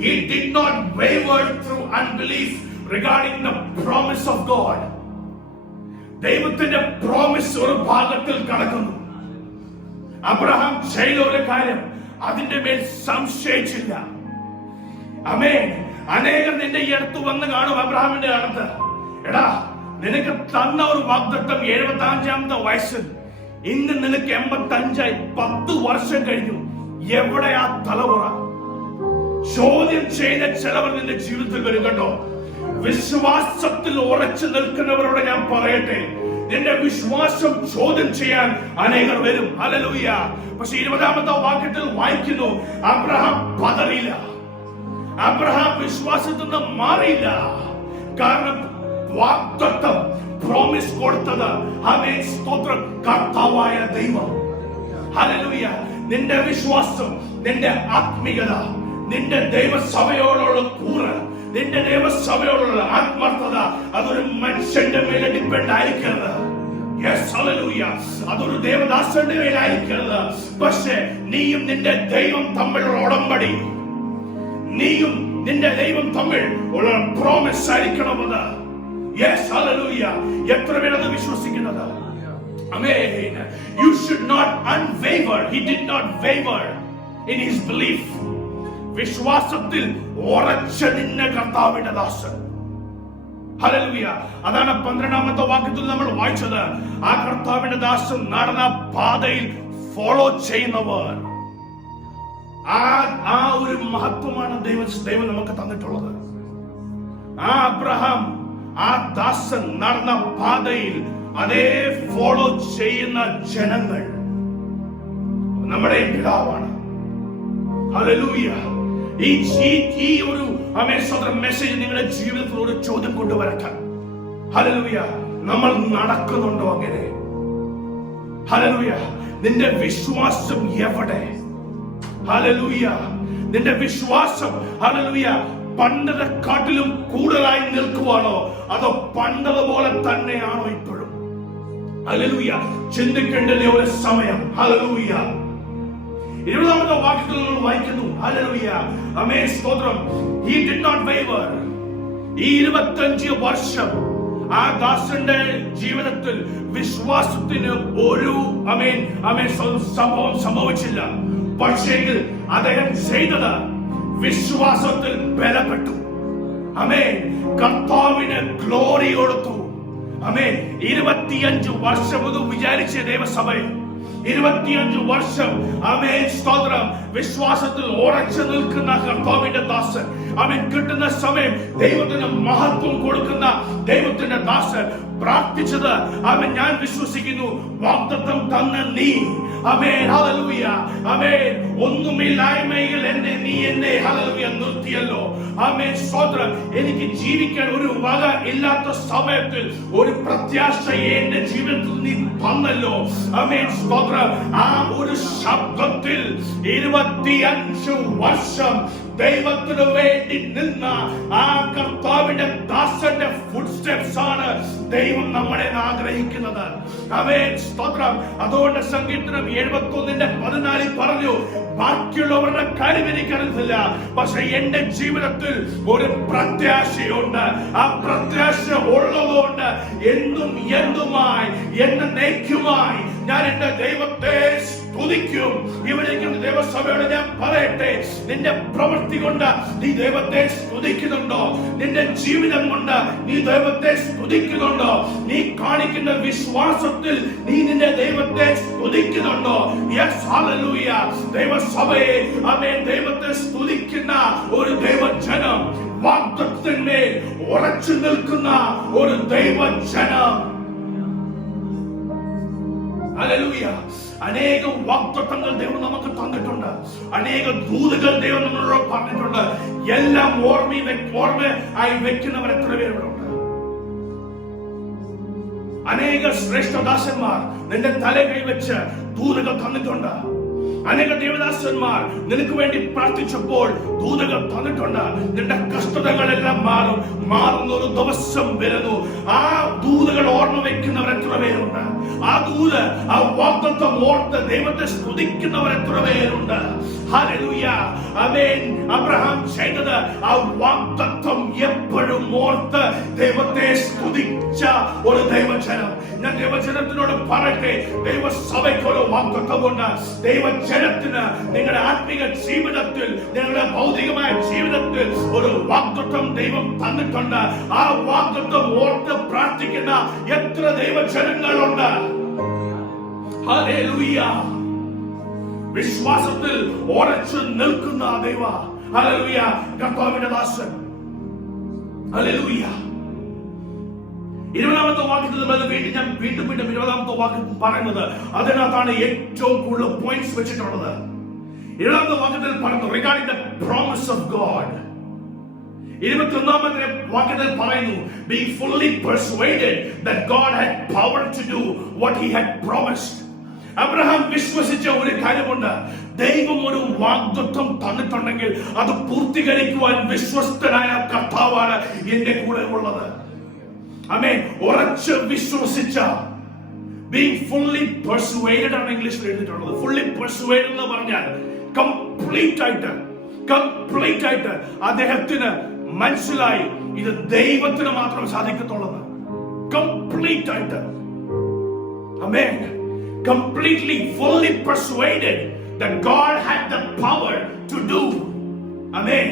he did not waver through unbelief regarding the promise of God. ദൈവത്തിന്റെ പ്രോമിസ് ഒരു ഭാഗത്തിൽ കടക്കുന്നു. അബ്രഹാം ചെയ്ത ഒരു കാര്യം, അതിന്റെ മേൽ സംശയിച്ചില്ല. ആമേൻ. അനേകം നിന്റെ ഈ അടുത്ത് വന്ന് കാണും അബ്രഹാമിന്റെ അടുത്ത്, എടാ, നിനക്ക് തന്ന ഒരു വാഗ്ദത്തം 75ാമത്തെ വയസ്സിൽ, ഇന്ന് നിനക്ക് 85ആയി, 10 വർഷം കഴിഞ്ഞു, എവിടെയാ തലമുറ? ചോദ്യം ചെയ്ത ചിലവർ നിന്റെ ജീവിതത്തിൽ വരും കേട്ടോ. വിശ്വാസത്തിൽ ഉറച്ചു നിൽക്കുന്നവരോട് ഞാൻ പറയട്ടെ, നിന്റെ വിശ്വാസം ചോദ്യം ചെയ്യാൻ അനേകർ വരും. ഹല്ലേലൂയ. പക്ഷെ 20ാമത്തെ വാക്യത്തിൽ വായിക്കുന്നു, അബ്രഹാം പതറിയില്ല, അബ്രഹാം വിശ്വാസത്തിൽ നിന്ന് മാറിയില്ല. കാരണം വാഗ്ദത്തം, പ്രോമിസ് കൊടുത്തത്, ആമേൻ, സ്തോത്രം, കർത്താവായ ദൈവം. ഹല്ലേലൂയ. നിന്റെ വിശ്വാസം, നിന്റെ ആത്മീയത, നിന്റെ ദൈവസഭയോടുള്ള കൂറ്, നിന്റെ ദൈവസഭയോടുള്ള ആത്മാർത്ഥത, അതൊരു മനുഷ്യന്റെ മേലെ ഡിപ്പെൻഡ് ആയിരിക്കരുത്. Yes, hallelujah. അതൊരു ദേവദാസന്റെ മേലായിരിക്കരുത്. പക്ഷേ നീയും നിന്റെ ദൈവം തമ്മിലുള്ള ഉടമ്പടി, നീയും നിന്റെ ദൈവം തമ്മിൽ ഉള്ള പ്രോമിസ് ആയിരിക്കണമെന്ന്. Yes, hallelujah. എത്ര പേർ അത് വിശ്വസിക്കുന്നത്? Amen. You should not unwaver. He did not waver in his belief. വിശ്വാസത്തിൽ ഉറച്ചു നിന്ന കർത്താവിന്റെ ദാസൻ. ഹല്ലേലൂയ. അതാണ് 12ാമത്തെ വാക്യത്തിൽ നമ്മൾ വായിച്ചത്. ആ കർത്താവിന്റെ ദാസൻ നടന്ന പാതയിൽ ഫോളോ ചെയ്യുന്നവർ. ആ ഒരു മഹത്വമാണ് ദൈവം നമുക്ക് തന്നിട്ടുള്ളത്. ആ അബ്രഹാം, ആ ദാസൻ നടന്ന പാതയിൽ അതേ ഫോളോ ചെയ്യുന്ന ജനങ്ങൾ നമ്മുടെ പിതാവാണ്. ഹല്ലേലൂയ. ഈ ഒരു മെസ്സേജ് നിങ്ങളുടെ ജീവിതത്തിൽ ഒരു ചോദ്യം കൊണ്ടുവരട്ടെ. ഹല്ലേലൂയ. നമ്മൾ നടക്കുന്നുണ്ടോ അങ്ങനെ? ഹല്ലേലൂയ. നിന്റെ വിശ്വാസം എവിടെ? ഹല്ലേലൂയ. നിന്റെ വിശ്വാസം, ഹല്ലേലൂയ, പണ്ടത്തെക്കാട്ടിലും കൂടുതലായി നിൽക്കുവാണോ, അതോ പണ്ടതുപോലെ തന്നെയാണോ ഇപ്പോഴും? ഹല്ലേലൂയ. ചിന്തിക്കേണ്ടത് ഒരു സമയം. ഹല്ലേലൂയ. 20ാമത്തെ വാക്യത്തിൽ നമ്മൾ വായിക്കുന്നു, ഹല്ലേലൂയ, ആമേൻ, സ്തോത്രം, he did not waver. ഈ 25 വർഷം ആ ദാസന്റെ ജീവിതത്തിൽ വിശ്വാസത്തിന് ഒരു സംഭവം സംഭവിച്ചില്ല. പക്ഷേങ്കിൽ അദ്ദേഹം ചെയ്തത് വിശ്വാസത്തിൽ ബലപ്പെട്ടു. ആമേൻ. കർത്താവിന് ഗ്ലോറി കൊടുത്തു. ആമേൻ. 25 വർഷം അത് വിചാരിച്ച ദൈവസഭയിൽ 25 വർഷം ആമേൻ സ്തോത്രം വിശ്വാസത്തിൽ ഉറച്ചു നിൽക്കുന്ന കർത്താവിന്റെ ദാസൻ, അവൻ കിട്ടുന്ന സമയം ദൈവത്തിന് മഹത്വം കൊടുക്കുന്ന ദൈവത്തിന്റെ ദാസൻ പ്രാർത്ഥിച്ചത് അവൻ ഞാൻ വിശ്വസിക്കുന്നു വാഗ്ദത്തം തന്ന നീ ആമേൻ ഹല്ലേലൂയ ആമേൻ ഒന്നുമില്ലായ്മയിൽ നീ എന്നെ ഹല്ലേലൂയ നിർത്തിയല്ലോ ആമേൻ സ്തോത്രം. എനിക്ക് ജീവിക്കാൻ ഒരു വക ഇല്ലാത്ത സമയത്തിൽ ഒരു പ്രത്യാശ എന്റെ ജീവിതത്തിൽ നീ തന്നല്ലോ ആമേൻ സ്തോത്രം. ആ ഒരു ശബ്ദത്തിൽ 25 വർഷം ദൈവത്തിന് വേണ്ടി നിന്ന ആ കർത്താവിന്റെ ദാസന്റെ ഫുഡ് സ്റ്റെപ്സ് ആണ് ദൈവം നമ്മളെ ആഗ്രഹിക്കുന്നത്. ആമേൻ സ്തോത്രം. അതുകൊണ്ട് സങ്കീർത്തനം 71:14 പറഞ്ഞു, ബാക്കിയുള്ളവരുടെ കാര്യം എനിക്കറിയില്ല, പക്ഷെ എന്റെ ജീവിതത്തിൽ ഒരു പ്രത്യാശയുണ്ട്. ആ പ്രത്യാശ ഉള്ളതുകൊണ്ട് എന്നും എന്തുമായി എന്നേക്കുമായി ഞാൻ എന്റെ ദൈവത്തെ സ്തുതിക്കും. ഇവിടേക്കും ദൈവസഭയോട് ഞാൻ പറയട്ടെ, നിന്റെ പ്രവൃത്തി കൊണ്ട് നീ ദൈവത്തെ സ്തുതിക്കുന്നുണ്ടോ? നിന്റെ ജീവിതം കൊണ്ട് നീ ദൈവത്തെ സ്തുതിക്കുന്നുണ്ടോ? നീ കാണിക്കുന്ന വിശ്വാസത്തിൽ നീ നിന്റെ ദൈവത്തെ സ്തുതിക്കുന്നുണ്ടോ? Yes hallelujah. ദൈവസഭയെ ആമേൻ ദൈവത്തെ സ്തുതിക്കുന്ന ഒരു ദൈവജനം, വാഗ്ദത്തത്തിന്മേൽ ഉറച്ചു നിൽക്കുന്ന ഒരു ദൈവജനം. ഹല്ലേലൂയ. അനേകം വാഗ്ദത്തങ്ങൾ ദൈവം നമുക്ക് തന്നിട്ടുണ്ട്, അനേക ദൂതുകൾ ദൈവം നമ്മളോട് പറഞ്ഞിട്ടുണ്ട്. എല്ലാം ഓർമ്മയായി വെക്കുന്നവർ എത്ര പേരുണ്ട്? അനേക ശ്രേഷ്ഠദാസന്മാർ നിന്റെ തല കൈവച്ച് ദൂതുകൾ തന്നിട്ടുണ്ട്. അനേക ദേവദാസന്മാർ നിനക്ക് വേണ്ടി പ്രാർത്ഥിച്ചപ്പോൾ ദൂതകൾ തന്നിട്ടുണ്ട്. നിന്റെ കഷ്ടതകളെല്ലാം മാറുന്ന ഒരു ദിവസം വരുന്നു. ആ ദൂതകൾ ഓർമ്മ വെക്കുന്നവർ എത്ര പേരുണ്ട്? ആ ദൂത്, ആ വാഗ്ദത്തം ഓർത്ത് ദൈവത്തെ സ്തുതിക്കുന്നവർ എത്ര പേരുണ്ട്? ഹല്ലേലൂയ ആമേൻ. അബ്രഹാം ചെയ്തത് ആ വാഗ്ദത്തം എപ്പോഴും ഓർത്ത് ദൈവത്തെ സ്തുതിച്ച ഒരു ദൈവജനം. ഞാൻ ദൈവജനത്തിനോട് പറയട്ടെ, ദൈവസഭയ്ക്കൊരു വാഗ്ദത്തമുണ്ട്. ദൈവജനത്തിന് നിങ്ങളുടെ ആത്മീക ജീവിതത്തിൽ, നിങ്ങളുടെ ഭൗതികമായ ജീവിതത്തിൽ ഒരു വാഗ്ദത്തം ദൈവം തന്നിട്ടുണ്ട്. ആ വാഗ്ദത്തം ഓർത്ത് പ്രാർത്ഥിക്കുന്ന എത്ര ദൈവജനങ്ങളുണ്ട്? ഹല്ലേലൂയ. വിശ്വാസത്തിൽ ഉറച്ചു നിൽക്കുന്ന ദൈവ ഹല്ലേലൂയ കർത്താവിന്റെ ദാസൻ. ഹല്ലേലൂയ. 20ാമത്തെ വാക്യത്തിൽ ഞാൻ വീണ്ടും 20ാമത്തെ വാക്യം പറയുന്നത്, അതിനകത്താണ് ഏറ്റവും കൂടുതൽ പോയിന്റ്സ് വെച്ചിട്ടുള്ളത്. 20ാമത്തെ വാക്യത്തിൽ പറയുന്നു regarding the promise of God. 21ാമത്തെ വാക്യത്തിൽ പറയുന്നു being fully persuaded that God had power to do what he had promised. Abraham വിശ്വസിച്ച ഒരു കാര്യമുണ്ട്, ദൈവം ഒരു വാഗ്ദത്തം തന്നിട്ടുണ്ടെങ്കിൽ അത് പൂർത്തീകരിക്കുവാൻ വിശ്വസ്തനായ കർത്താവാണ് എന്റെ കൂടെ ഉള്ളത്. ആമേൻ. ഉറച്ച് വിശ്വസിച്ച, being fully persuaded ആണ് ഇംഗ്ലീഷിൽ എഴുതിയിട്ടുള്ളത്. fully persuaded എന്ന് പറഞ്ഞാൽ കംപ്ലീറ്റ് ആയിട്ട് അദ്ദേഹത്തിന് മനസ്സിലായി ഇത് ദൈവത്തിന് മാത്രം സാധിക്കത്തുള്ളത്. കംപ്ലീറ്റ് ആയിട്ട് ആമേൻ. Completely, fully persuaded that God had the power to do. Amen.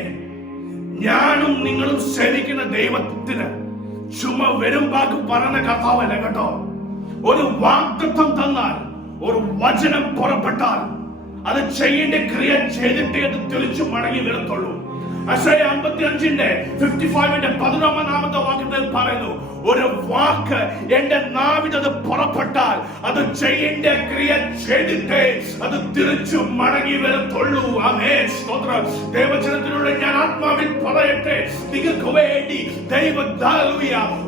ഞാനും നിങ്ങളും സേവിക്കുന്ന ദൈവത്തിന് ചുമ്മാ വെറും വാക്ക് പറഞ്ഞ കർത്താവല്ല കേട്ടോ. ഒരു വാഗ്ദത്തം തന്നാൽ, ഒരു വചനം പുറപ്പെട്ടാൽ അത് ചെയ്യേണ്ട ക്രിയ ചെയ്തിട്ടേ അത് തിരിച്ചു മടങ്ങി വരത്തുള്ളൂ. ഐസയ 55:11 വാക്യത്തിൽ പറയുന്നു, ഒരു വാക്ക് എന്റെ നാവിൽ അത് പുറപ്പെട്ടാൽ അത് ചെയ്യേണ്ട ക്രിയ ചെയ്തിട്ടേ അത് തിരിച്ചു മടങ്ങി വരത്തുള്ളൂ. ആമേൻ സ്തോത്രം. ദൈവജനത്തിലൂടെ ഞാൻ ആത്മാവിൽ പറയട്ടെ, നിങ്ങൾക്ക് വേണ്ടി ദൈവം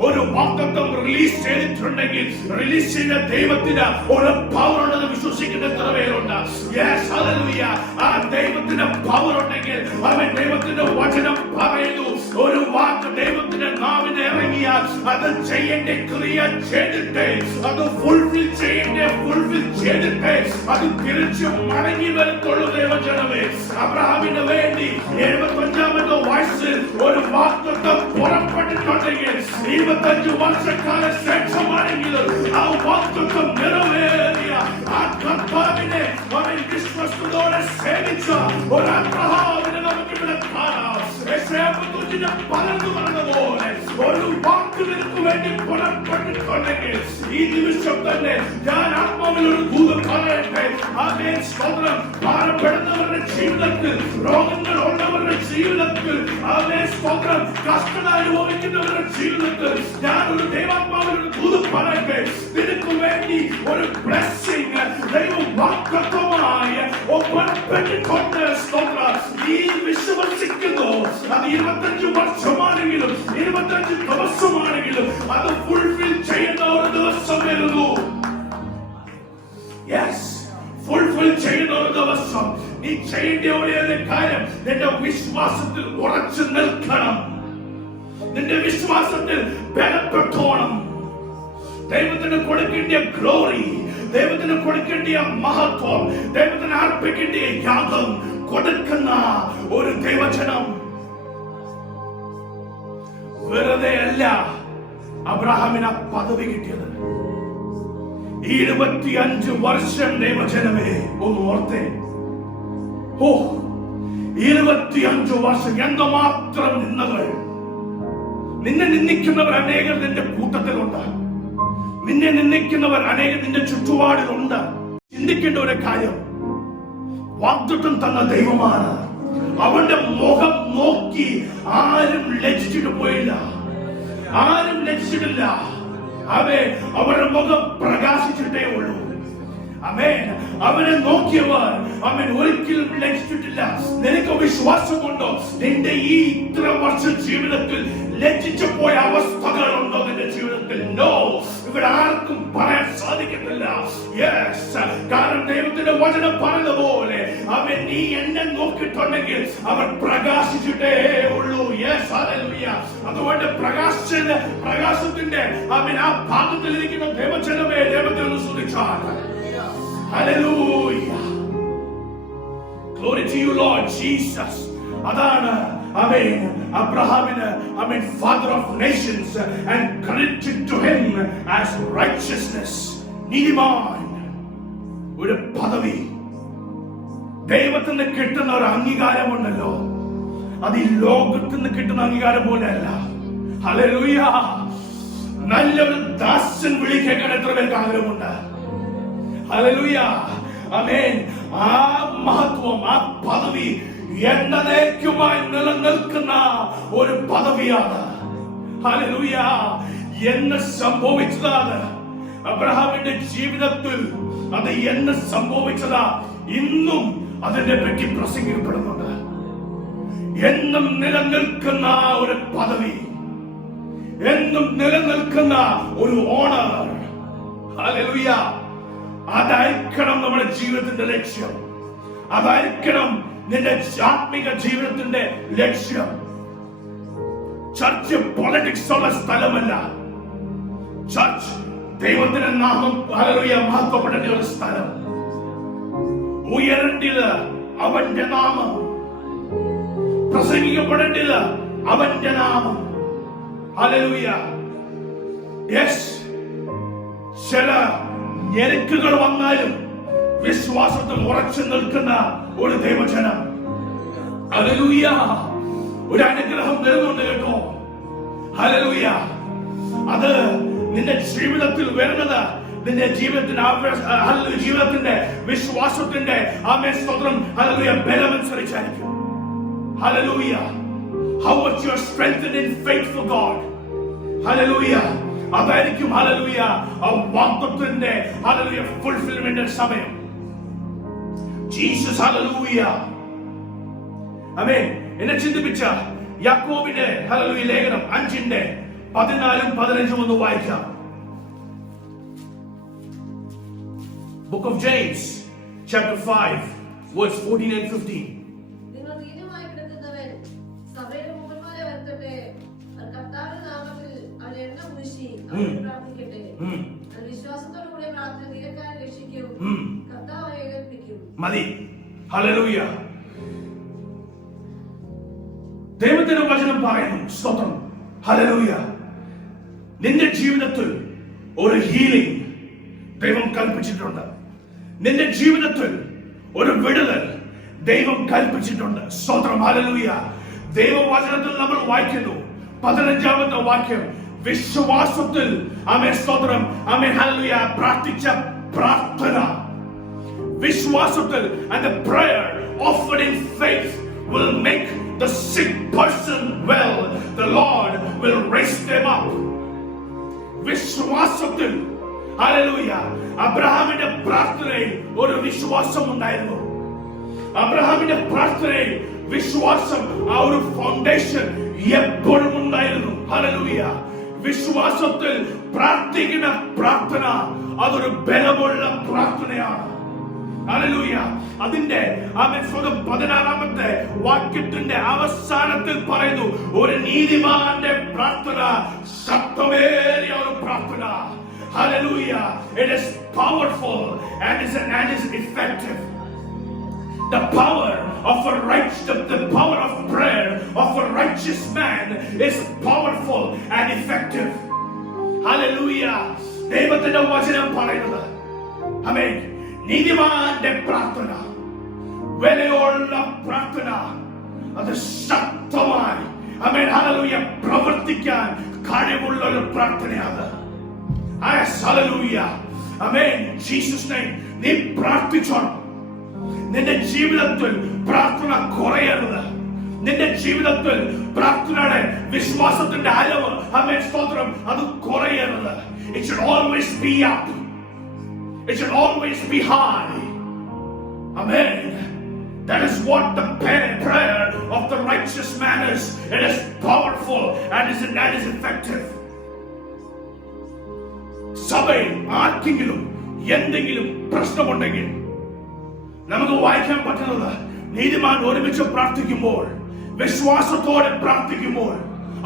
ഒരു വാഗ്ദത്തം റിലീസ് ചെയ്തിട്ടുണ്ടെങ്കിൽ റിലീസ് ചെയ്ത ദൈവത്തിന് ഒരു പവർ ഉണ്ടെന്ന് വിശ്വസിക്കുന്ന എത്ര പേരുണ്ട്? Yes hallelujah. ആ ദൈവത്തിന് പവർ ഉണ്ടെങ്കിൽ അവൻ ദൈവത്തിന്റെ വചനം പറയുന്നു, ഒരു വാക്ക് ദൈവത്തിന്റെ നാവിന് ഇറങ്ങിയാൽ അത് ചെയ്യേണ്ട ക്രിയ ചെയ്തിട്ടേ അത് ഫുൾഫിൽ ചെയ്തിട്ടേ അത് തിരിച്ചു മടങ്ങി വരത്തുള്ളൂ. ദൈവജനമേ, അബ്രഹാമിന് വേണ്ടി 75ാമത്തെ വയസ്സിൽ ഒരു വാഗ്ദത്തം പുറപ്പെട്ടിട്ടുണ്ടെങ്കിൽ 25 വർഷക്കാലം ശേഷമാണെങ്കിലും ആ വാഗ്ദത്തം നിറവേറിയ ആ കർത്താവിനെ അവൻ വിശ്വസ്തയോടെ സേവിച്ച ഒരു അബ്രഹാമിനെ നമുക്ക് ഇവിടെ കാണാം. യെശയ്യാ 53 പറഞ്ഞതുപോലെ ഒരു വാക്ക് നിനക്ക് വേണ്ടി പുറപ്പെട്ടിട്ടുണ്ടെങ്കിൽ ഈ നിമിഷം തന്നെ ഞാൻ ആത്മാവിൽ ഒരു ദൂതം പറയട്ടെ. ആമേൻ, സ്തോത്രം. ഭാരപ്പെടുന്നവരുടെ ജീവിതത്തിൽ, രോഗങ്ങൾ ഉള്ളവരുടെ ജീവിതത്തിൽ, ആമേൻ, സ്തോത്രം, കഷ്ടത അനുഭവിക്കുന്നവരുടെ ജീവിതത്തിൽ ഞാൻ ഒരു ദൈവാത്മാവിൽ ഒരു ദൂതം പറയട്ടെ. നിനക്ക് വേണ്ടി ഒരു ബ്ലെസ്സിംഗ് ദൈവം വാഗ്ദത്തമായി പുറപ്പെട്ടിട്ടുണ്ട്. സ്തോത്രം. നീ വിശ്വസിക്കുന്നു. അത് 25 വർഷമാണെങ്കിലും 25 ദിവസമാണെങ്കിലും അത് ഫുൾഫിൽ ചെയ്യുന്ന ഒരു ദിവസം വരുന്നു. യെസ്, ഫുൾഫിൽ ചെയ്യുന്ന ഒരു ദിവസം. നീ ചെയ്യേണ്ട ഒരേ കാര്യം നിന്റെ വിശ്വാസത്തിൽ ഉറച്ചു നിൽക്കണം. നിന്റെ വിശ്വാസത്തിൽ ബലപ്പെട്ടോണം. ദൈവത്തിന് കൊടുക്കേണ്ട ഗ്ലോറി, ദൈവത്തിന് കൊടുക്കേണ്ട മഹത്വം, ദൈവത്തിന് അർപ്പിക്കേണ്ട യാഗം കൊടുക്കുന്ന ഒരു ദൈവജനം. വെറുതെ അല്ല അബ്രഹാമിന് പദവി കിട്ടിയത്. 25 വർഷം ദൈവജനമേ, ഒന്ന് ഓർത്തേ. 25 വർഷം എന്തുമാത്രം നിന്നവർ. നിന്നെ നിന്ദിക്കുന്നവർ അനേകർ നിന്റെ കൂട്ടത്തിലുണ്ട്. നിന്നെ നിന്ദിക്കുന്നവർ അനേകർ നിന്റെ ചുറ്റുപാടിലുണ്ട്. ചിന്തിക്കേണ്ട ഒരു കാര്യം, വാഗ്ദത്തം തന്ന ദൈവമാണ്. അവന്റെ മുഖം നോക്കി ആരും ലജ്ജിച്ചിട്ട് പോയില്ല, ആരും ലജ്ജിച്ചിട്ടില്ല. അവരുടെ മുഖം പ്രകാശിച്ചിട്ടേ ഉള്ളൂ. ആമേൻ. അവനെ നോക്കിയവർ അവൻ ഒരിക്കലും ലജ്ജിച്ചിട്ടില്ല. നിനക്ക് വിശ്വാസമുണ്ടോ? നിന്റെ ഈ ഇത്ര വർഷ ജീവിതത്തിൽ ലജ്ജിച്ചു പോയ അവസ്ഥകളുണ്ടോ നിന്റെ ജീവിതത്തിൽ? നോ, ഇവിടെ ആർക്കും പറയാൻ സാധിക്കത്തില്ല. യെസ്, കാരണം ദൈവത്തിന്റെ വചനം പറഞ്ഞതുപോലെ അവൻ നീ എന്നെ നോക്കിയിട്ടുണ്ടെങ്കിൽ അവർ പ്രകാശിച്ചിട്ടേ ഉള്ളൂ. Yes, hallelujah. അതുകൊണ്ട് പ്രകാശത്തിന്റെ അവൻ ആ ഭാഗത്തിൽ ഇരിക്കുന്ന ദൈവജനമേ, ദൈവത്തെ ഒന്ന് സ്തുതിച്ചാൽ. Hallelujah. Glory to you, Lord Jesus. അതാണ് ആമേൻ അബ്രഹാമിന് ആമേൻ father of nations and credited to him as righteousness. നീതിമാൻ, ഒരു പദവി. ദൈവത്തിന് കിട്ടുന്ന ഒരു അംഗീകാരമുണ്ടല്ലോ, അത് ഈ ലോകത്തിന് കിട്ടുന്ന അംഗീകാരം പോലെയല്ല. ഹല്ലേലൂയ. നല്ലൊരു ദാസൻ വിളി കേൾക്കാൻ എത്ര പേർക്ക് ആഗ്രഹമുണ്ട്? ഹല്ലേലൂയ. ആമേൻ. ആ മഹത്വം, ആ പദവി എന്നേക്കുമായി നിലനിൽക്കുന്ന ഒരു പദവിയാണ്. ഹല്ലേലൂയ. എന്ന് സംഭവിച്ചതാണ് അബ്രഹാമിന്റെ ജീവിതത്തിൽ. അത് എന്ന് സംഭവിച്ചതാ ഇന്നും അതിനെ പറ്റി പ്രസംഗിക്കപ്പെടുന്നുണ്ട്. എന്നും നിലനിൽക്കുന്ന ഒരു പദവി, എന്നും നിലനിൽക്കുന്ന ഒരു ഓണർ. ഹല്ലേലൂയ. അതായിരിക്കണം നമ്മുടെ ജീവിതത്തിന്റെ ലക്ഷ്യം. അതായിരിക്കണം നിന്റെ ആത്മിക ജീവിതത്തിന്റെ ലക്ഷ്യം. ചർച്ച് പൊളിറ്റിക്സ് ഉള്ള സ്ഥലമല്ല. ചർച്ച് ദൈവത്തിന്റെ നാമം ഹല്ലേലൂയ മഹത്വപ്പെടേണ്ട ഒരു സ്ഥലം. ഉയരേണ്ടത് അവന്റെ നാമം, പ്രസംഗിക്കപ്പെടേണ്ടത് അവന്റെ നാമം. ഹല്ലേലൂയ. യെസ്, ചില ഞെരുക്കുകൾ വന്നാലും വിശ്വാസത്തിൽ ഉറച്ചു നിൽക്കുന്ന ഒരു ദൈവജനം. ഹല്ലേലൂയ. ഒരു അനുഗ്രഹം വരുന്നുണ്ട് കേട്ടോ. ഹല്ലേലൂയ. അത് നിന്റെ ജീവിതത്തിൽ വരുന്നത് നിന്റെ ജീവിതത്തിന്റെ വിശ്വാസത്തിന്റെ ആമേൻ സ്തോത്രം ഹല്ലേലൂയ ബലമനുസരിച്ചായിരിക്കും. ഹല്ലേലൂയ. How much you are strengthened in faith for God. ഹല്ലേലൂയ. അതായിരിക്കും ഹല്ലേലൂയ ആ വാഗ്ദത്തത്തിന്റെ ഹല്ലേലൂയ ഫുൾഫിൽമെന്റ് സമയം. ജീസസ് ഹല്ലേലൂയ. ആമേൻ. എന്നെ ചിന്തിപ്പിച്ച യാക്കോബിന്റെ ഹല്ലേലൂയ ലേഖനം 5:14-15 ഒന്ന് വായിക്കാം. Book of James chapter 5 verse 14 and 15. നിങ്ങൾ ദീനമായി കിടക്കുന്നവൻ സഭയുടെ മുഖന്മാരെ വരുത്തട്ടെ. കർത്താവിന്റെ നാമത്തിൽ അവൻ എണ്ണ പൂശി പ്രാർത്ഥിക്കട്ടെ. വിശ്വാസത്തോടു കൂടി പ്രാർത്ഥന നിരക്കാരെ രക്ഷിക്കും. കർത്താവ് ഏൽപ്പിക്കും. മതി. ഹല്ലേലൂയ. ദൈവത്തിന്റെ വചനം പറയുന്നു സ്തോത്രം. ഹല്ലേലൂയ. നിന്റെ ജീവിതത്തിൽ ഒരു ഹീലിംഗ് ദൈവം കൽപ്പിച്ചിട്ടുണ്ട്. നിന്റെ ജീവിതത്തിൽ ഒരു വിടുതൽ ദൈവം കൽപ്പിച്ചിട്ടുണ്ട്. സ്തോത്രം. ഹല്ലേലൂയ. ദൈവവചനത്തിൽ നമ്മൾ വായിക്കുന്നു 15-ാമത്തെ വാക്യം, വിശ്വാസത്തിൽ ആമേൻ സ്തോത്രം ആമേൻ ഹല്ലേലൂയ പ്രാർത്ഥിച്ച പ്രാർത്ഥന, വിശ്വാസത്തിൽ, and the prayer offered in faith will make the sick person well. The Lord will raise them up. വിശ്വാസത്തിൽ ഹല്ലേലൂയ. അബ്രഹാമിന്റെ പ്രാർത്ഥനയിൽ ഒരു വിശ്വാസം ഉണ്ടായിരുന്നു. അബ്രഹാമിന്റെ പ്രാർത്ഥനയിൽ വിശ്വാസം, ആ ഒരു ഫൗണ്ടേഷൻ എപ്പോഴും ഉണ്ടായിരുന്നു. ഹല്ലേലൂയ. വിശ്വാസത്തിൽ പ്രാർത്ഥിക്കുന്ന പ്രാർത്ഥന അതൊരു ബലമുള്ള പ്രാർത്ഥനയാണ്. ഹല്ലേലൂയ. അതിന്റെ ആമേൻ 16-ാമത്തെ വാക്യത്തിന്റെ അവസാനത്തിൽ പറയുന്നു, ഒരു നീതിമാന്റെ പ്രാർത്ഥന ശക്തമേറിയ ഒരു പ്രാർത്ഥന. Hallelujah. It is powerful and is effective. The power of the power of prayer of a righteous man is powerful and effective. Hallelujah. ദൈവത്തിന്റെ വചനം പറയുന്നത്, ആമേൻ, നീതിമാന്റെ പ്രാർത്ഥന, വിലയുള്ള പ്രാർത്ഥന, അത് ശക്തമായി ആമേൻ ഹല്ലേലൂയ പ്രവർത്തിക്കാൻ കഴിവുള്ള ഒരു പ്രാർത്ഥനയാണ്. Hallelujah. Amen. Jesus name. നീ പ്രാർത്ഥിച്ചോ. നിന്റെ ജീവിതത്തിൽ പ്രാർത്ഥന കുറയരുത്. നിന്റെ ജീവിതത്തിൽ പ്രാർത്ഥനയുടെ വിശ്വാസത്തിന്റെ അളവ് ആമേൻ സ്തോത്രം അത് കുറയരുത്. It should always be up. It should always be high. Amen. That is what the prayer of the righteous man is. It is powerful and is effective. സഭയിൽ ആർക്കെങ്കിലും എന്തെങ്കിലും പ്രശ്നമുണ്ടെങ്കിൽ നമുക്ക് വായിക്കാൻ പറ്റുന്നത്, നീതിമാൻ ഒരുമിച്ച് പ്രാർത്ഥിക്കുമ്പോൾ, വിശ്വാസത്തോടെ പ്രാർത്ഥിക്കുമ്പോൾ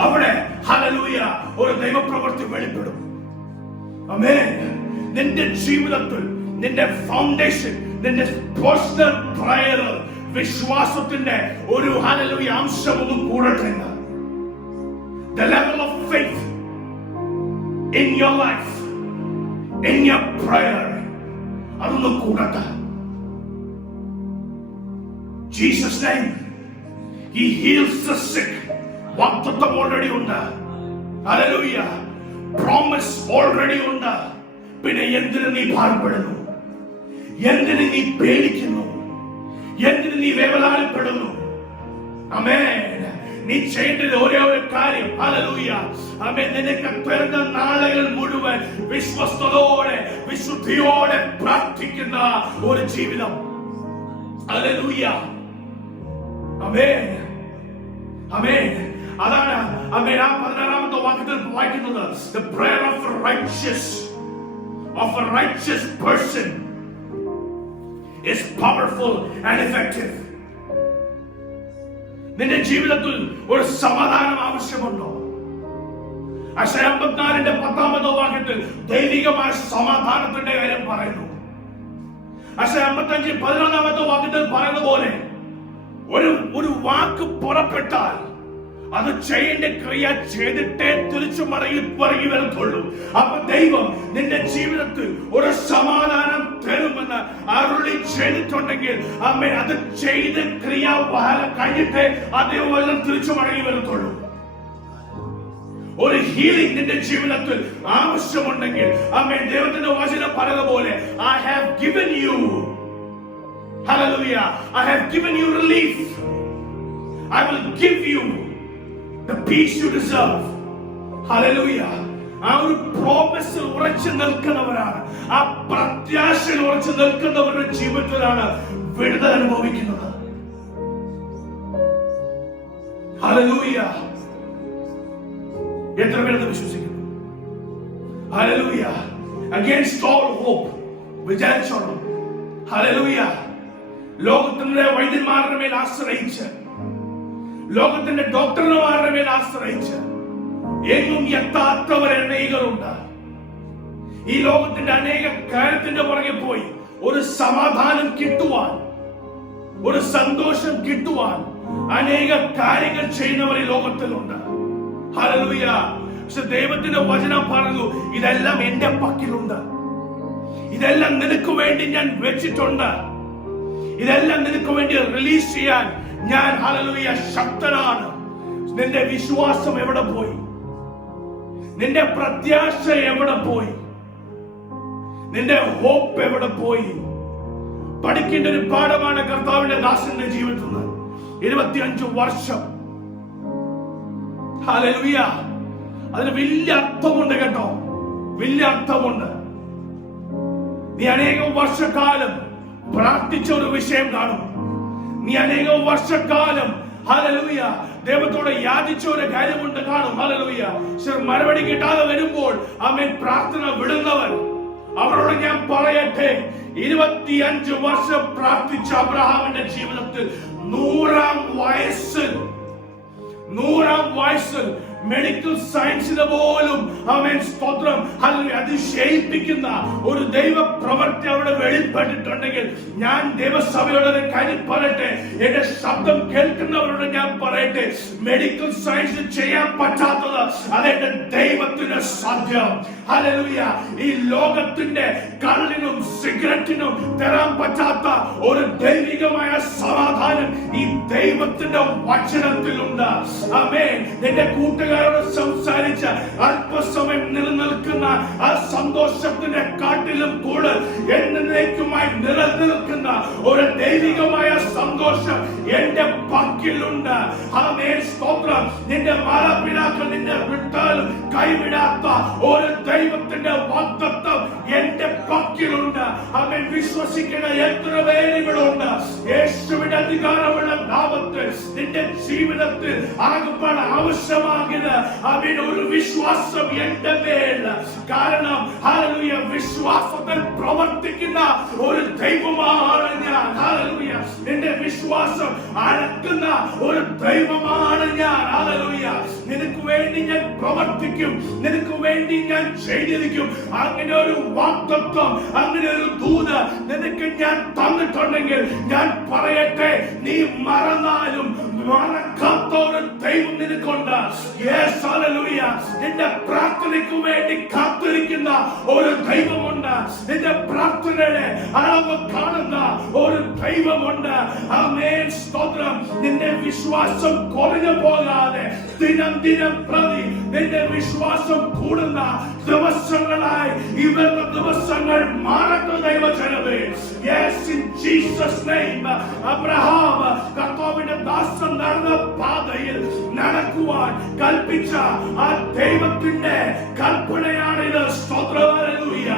അവിടെ ഹല്ലേലൂയ ഒരു ദൈവപ്രവൃത്തി വെളിപ്പെടും. ആമേൻ. നിന്റെ ജീവിതത്തിൽ നിന്റെ ഫൗണ്ടേഷൻ, നിന്റെ പേഴ്സണൽ പ്രയർ വിശ്വാസത്തിന്റെ ഒരു ഹല്ലേലൂയ അംശം ഒന്ന് കൂടട്ടെ. The level of faith in your life, in your prayer, അതൊന്ന് കൂടട്ടെ. Jesus name. He heals the sick. വാഗ്ദത്തം ഓൾറെഡി ഉണ്ട്. Hallelujah. Promise ഓൾറെഡി ഉണ്ട്. പിന്നെ എന്തിനു നീ ഭാരപ്പെടുന്നു? എന്തിനു നീ പേടിക്കുന്നു? എന്തിനു നീ വേവലാതിപ്പെടുന്നു? ആമേൻ. നീ ചെയ്യേണ്ടത് ഒരേ ഒരു കാര്യം, ഹല്ലേലൂയ, ആമേൻ, നിനക്ക് തരുന്ന നാളുകൾ മുഴുവൻ വിശ്വസ്തയോടെ വിശുദ്ധിയോടെ പ്രാർത്ഥിക്കുന്ന ഒരു ജീവിതം. ഹല്ലേലൂയ. ആമേൻ. ആമേൻ. അതാണ് ആമേൻ ആ 16-ാമത്തെ വാക്യത്തിൽ വായിക്കുന്നത്, the prayer of a righteous person is powerful and effective. നിന്റെ ജീവിതത്തിൽ ഒരു സമാധാനം ആവശ്യമുണ്ടോ? ഐസയ 54-ന്റെ 10-ാമത്തെ വാക്യത്തിൽ ദൈവികമായ സമാധാനത്തിന്റെ കാര്യം പറയുന്നു. ഐസയ 55-11-ാമത്തെ വാക്യത്തിൽ പറയുന്ന പോലെ ഒരു വാക്ക് പുറപ്പെട്ടാൽ അത് ചെയ്യേണ്ട ക്രിയ ചെയ്തിട്ടേ തിരിച്ചു മടങ്ങി വരത്തുള്ളൂ. അപ്പൊ ദൈവം നിന്റെ ജീവിതത്തിൽ ഒരു സമാധാനം തരുമെന്ന് അരുളി ചെയ്തിട്ടുണ്ടെങ്കിൽ അമ്മ അത് ചെയ്ത് ക്രിയ കഴിഞ്ഞിട്ടേ അതേപോലെ തിരിച്ചു മടങ്ങി വരത്തുള്ളൂ. ഒരു ഹീലിംഗ് നിന്റെ ജീവിതത്തിൽ ആവശ്യമുണ്ടെങ്കിൽ അമ്മ ദൈവത്തിന്റെ വചനം പറയുന്ന പോലെ, I have given you, hallelujah, I have given you relief. I will give you the peace you deserve. Hallelujah. ആ ഒരു പ്രോമിസിൽ ഉറച്ചു നിൽക്കുന്നവരാണ്, ആ പ്രത്യാശയിൽ ഉറച്ചു നിൽക്കുന്നവരുടെ ജീവിതത്തിലാണ് വിടുതൽ അനുഭവിക്കുന്നത്. Hallelujah. എത്ര പേര് വിശ്വസിക്കുന്നു? Hallelujah. Against all hope, വിചാരിച്ചോളൂ. Hallelujah. ലോകത്തിന്റെ വൈദ്യന്മാരുടെ മേൽ ആശ്രയിച്ച്, ലോകത്തിന്റെ ഡോക്ടർമാരുടെ മേൽ ആശ്രയിച്ച് എങ്ങും എത്താത്തവർ അനേകരുണ്ട്. ഈ ലോകത്തിന്റെ അനേക കാര്യത്തിന്റെ പുറകെ പോയി ഒരു സമാധാനം കിട്ടുവാൻ, ഒരു സന്തോഷം കിട്ടുവാൻ അനേക കാര്യങ്ങൾ ചെയ്യുന്നവർ ഈ ലോകത്തിലുണ്ട്. ഹല്ലേലൂയ. പക്ഷെ ദൈവത്തിന്റെ വചനം പറഞ്ഞു, ഇതെല്ലാം എന്റെ പക്കലുണ്ട്, ഇതെല്ലാം നിനക്ക് വേണ്ടി ഞാൻ വെച്ചിട്ടുണ്ട്, ഇതെല്ലാം നിനക്ക് വേണ്ടി റിലീസ് ചെയ്യാൻ ഞാൻ ഹല്ലേലൂയ ശക്തനാണ്. നിന്റെ വിശ്വാസം എവിടെ പോയി? നിന്റെ പ്രത്യാശ എവിടെ പോയി? നിന്റെ ഹോപ്പ് എവിടെ പോയി? പഠിക്കേണ്ട ഒരു പാഠമാണ് കർത്താവിന്റെ ദാസന്റെ ജീവിതത്തിൽ നിന്ന്. 25 വർഷം. ഹല്ലേലൂയ. അതിന് വലിയ അർത്ഥമുണ്ട് കേട്ടോ, വലിയ അർത്ഥമുണ്ട്. നീ അനേകം വർഷക്കാലം പ്രാർത്ഥിച്ച ഒരു വിഷയം കാണും. നീ അനേകം വർഷക്കാലം ഹല്ലേലൂയ ദൈവത്തോട് യാചിച്ച ഒരു കാര്യമുണ്ട് കാണും. ഹല്ലേലൂയ. മറുപടി കിട്ടാതെ വരുമ്പോൾ ആമേൻ പ്രാർത്ഥന വിടുന്നവർ, അവരോട് ഞാൻ പറയട്ടെ, 25 വർഷം പ്രാർത്ഥിച്ച അബ്രഹാമിന്റെ ജീവിതത്തിൽ 100-ാം വയസ്സിൽ മെഡിക്കൽ സയൻസിന് പോലും ആമേൻ സ്തോത്രം ഹല്ലേലൂയ അതിശയിപ്പിക്കുന്ന ഒരു ദൈവ പ്രവൃത്തി അവിടെ വെളിപ്പെട്ടിട്ടുണ്ടെങ്കിൽ ഞാൻ ദൈവസഭയോട് ഒരു കാര്യം പറയട്ടെ, എന്റെ ശബ്ദം കേൾക്കുന്നവരോട് ഞാൻ പറയട്ടെ, മെഡിക്കൽ സയൻസ് ചെയ്യാൻ പറ്റാത്തത് അതെന്റെ ദൈവത്തിന് സാധ്യം. ഹല്ലേലൂയ. ഈ ലോകത്തിന്റെ കള്ളിനും സിഗരറ്റിനും തരാൻ പറ്റാത്ത ഒരു ദൈവികമായ സമാധാനം ഈ ദൈവത്തിന്റെ വചനത്തിലുണ്ട്. ആമേൻ. നിന്റെ കൂട്ടുകാരോട് സംസാരിച്ച് അല്പസമയം നിലനിൽക്കുന്ന ആ സന്തോഷത്തിന്റെ കാട്ടിലും കൂടുതൽ എന്നേക്കുമായി നിലനിൽക്കുന്ന ഒരു ദൈവികമായ സന്തോഷം എന്റെ പക്കലുണ്ട്. ആമേൻ. സ്തോത്രം. നിന്റെ മാതാപിതാക്കൾ നിന്നെ വിട്ടാലും കൈവിടാത്ത ഒരു ദൈവത്തിന്റെ വാഗ്ദത്തം എന്റെ പക്കലുണ്ട്. ആമേൻ. വിശ്വസിക്കുന്ന എത്ര പേരുകളുണ്ട്? യേശുവിന്റെ അധികാരമുള്ള നാമത്തിൽ നിന്റെ ജീവിതത്തിൽ ആകപ്പാട് ആവശ്യമാകുന്ന അവൻ ഒരു വിശ്വാസം എന്റെ മേൽ. കാരണം ഹല്ലേലൂയ വിശ്വാസത്തിൽ പ്രവർത്തിക്കുന്ന ഒരു ദൈവമാണ് ഞാൻ. ഹല്ലേലൂയ. നിന്റെ വിശ്വാസം അളക്കുന്ന ഒരു ദൈവമാണ് ഞാൻ. ഹല്ലേലൂയ. നിനക്ക് വേണ്ടി ഞാൻ പ്രവർത്തിക്കും, നിനക്ക് വേണ്ടി ഞാൻ ചെയ്തിരിക്കും. അങ്ങനെ ഒരു വാഗ്ദത്തം, അങ്ങനെ ഒരു ദൂത് നിനക്ക് ഞാൻ തന്നിട്ടുണ്ടെങ്കിൽ ഞാൻ പറയട്ടെ, നീ മറന്നാലും മറക്കാത്ത ഒരു ദൈവം നിനക്കുണ്ട്. യെസ്. ഹല്ലേലൂയ. നിന്റെ പ്രാർത്ഥനയ്ക്ക് വേണ്ടി കാത്തിരിക്കുന്ന ഒരു ദൈവമുണ്ട്. നിന്റെ പ്രാർത്ഥനയുടെ അളവ് കാണുന്ന ഒരു ദൈവമുണ്ട്. ആമേൻ. സ്തോത്രം. നിന്റെ വിശ്വാസം കുറഞ്ഞു പോകാതെ ദിനം ദിനം പ്രതി നിന്റെ വിശ്വാസം കൂടുന്ന ദിവസങ്ങളായി ഇവരുടെ ദിവസങ്ങൾ മാറട്ടെ ദൈവജനമേ. Yes, in Jesus name. Abraham കർത്താവിന്റെ ദാസൻ നടന്ന പാതയിൽ നടക്കുവാൻ കൽപ്പിച്ച ആ ദൈവത്തിന്റെ കൽപ്പനയാണിത്. സ്തോത്രം. ഹല്ലേലൂയ.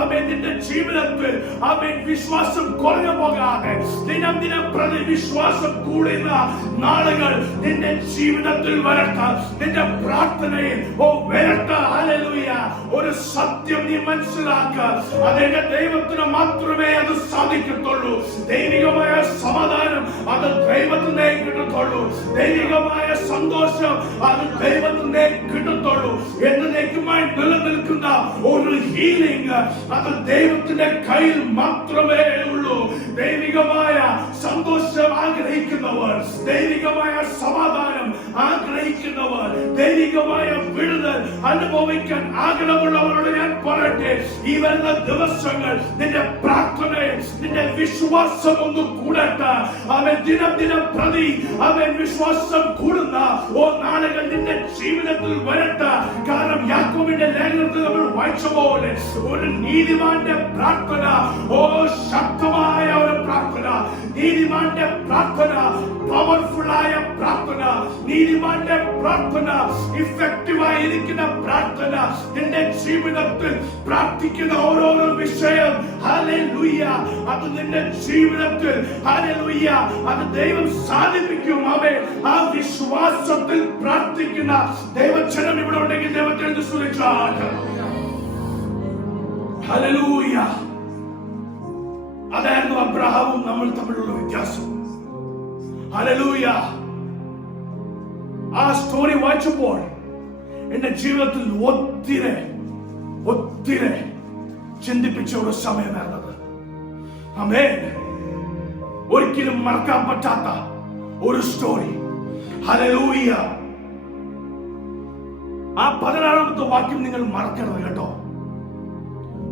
ആമേൻ. നിന്റെ ജീവിതത്തിൽ ആമേൻ വിശ്വാസം കുറഞ്ഞു പോകാതെ ദിനം ദിനം പ്രതി വിശ്വാസം കൂടുന്ന നാളുകൾ നിന്റെ ജീവിതത്തിൽ വരട്ടെ. നിന്റെ പ്രാർത്ഥനയിൽ വരട്ടെ. ഹല്ലേലൂയ. ഒരു സത്യം നീ മനസ്സിലാക്കുക, അതെന്റെ ദൈവത്തിന് മാത്രമേ അത് സാധിക്കത്തുള്ളൂ. ദൈവികമായ സമാധാനം അത് ദൈവത്തിനെ കിട്ടത്തുള്ളൂ. ദൈവികമായ സന്തോഷം അത് ദൈവത്തിനെ കിട്ടത്തുള്ളൂ. എന്നേക്കുമായി നിലനിൽക്കുന്ന ഒരു ഹീലിംഗ് അത് ദൈവത്തിന്റെ കയ്യിൽ മാത്രമേ ഉള്ളൂ. ദൈവികമായ സന്തോഷം ആഗ്രഹിക്കുന്നവർ, ദൈവികമായ സമാധാനം ആഗ്രഹിക്കുന്നവർ, ദൈവികമായ വിടുതൽ അനുഭവിക്കാൻ ആഗ്രഹമുള്ളവരോട് ഞാൻ പറയട്ടെ, ഈ വരുന്ന ദിവസങ്ങൾ നിന്റെ പ്രാർത്ഥനയിൽ നിന്റെ വിശ്വാസം ഒന്ന് കൂടട്ടെ. അവൻ ദിനം ദിനം പ്രതി അവൻ വിശ്വാസം കൂടുന്ന നാളുകൾ നിന്റെ ജീവിതത്തിൽ വരട്ടെ. കാരണം യാക്കോബിന്റെ ലേഖനത്തിൽ നമ്മൾ വായിച്ച പോലെ ഒരു നീതിമാന്റെ പ്രാർത്ഥന ശക്തമായ ഒരു പ്രാർത്ഥന, നീതിമാന്റെ പ്രാർത്ഥന പവർഫുൾ ആയ പ്രാർത്ഥന, നീതിമാന്റെ പ്രാർത്ഥന ഇഫക്റ്റീവായിരിക്കുന്ന പ്രാർത്ഥന. നിന്റെ ജീവിതത്തിൽ പ്രാർത്ഥിക്കുന്ന ഓരോരോ വിഷയം ഹല്ലേലൂയ അത് നിന്റെ ജീവിതത്തിൽ ഹല്ലേലൂയ അത് ദൈവം സാധിപ്പിക്കും. അവൻ ആ വിശ്വാസത്തിൽ പ്രാർത്ഥിക്കുന്ന ദൈവജനം ഇവിടെ ഉണ്ടെങ്കിൽ ദൈവത്തെ സ്തുതിച്ചാട്ടെ. ഹല്ലേലൂയ. അതായിരുന്നു അബ്രഹാമും നമ്മൾ തമ്മിലുള്ള വ്യത്യാസം. ഹല്ലേലൂയ. ആ സ്റ്റോറി വായിച്ചപ്പോൾ എന്റെ ജീവിതത്തിൽ ഒത്തിരി ചിന്തിപ്പിച്ച ഒരു സമയമായിരുന്നത്. ആമേൻ. ഒരിക്കലും മറക്കാൻ പറ്റാത്ത ഒരു സ്റ്റോറി. ഹല്ലേലൂയ. ആ 16ാമത്തെ വാക്യം നിങ്ങൾ മറക്കരുത് കേട്ടോ.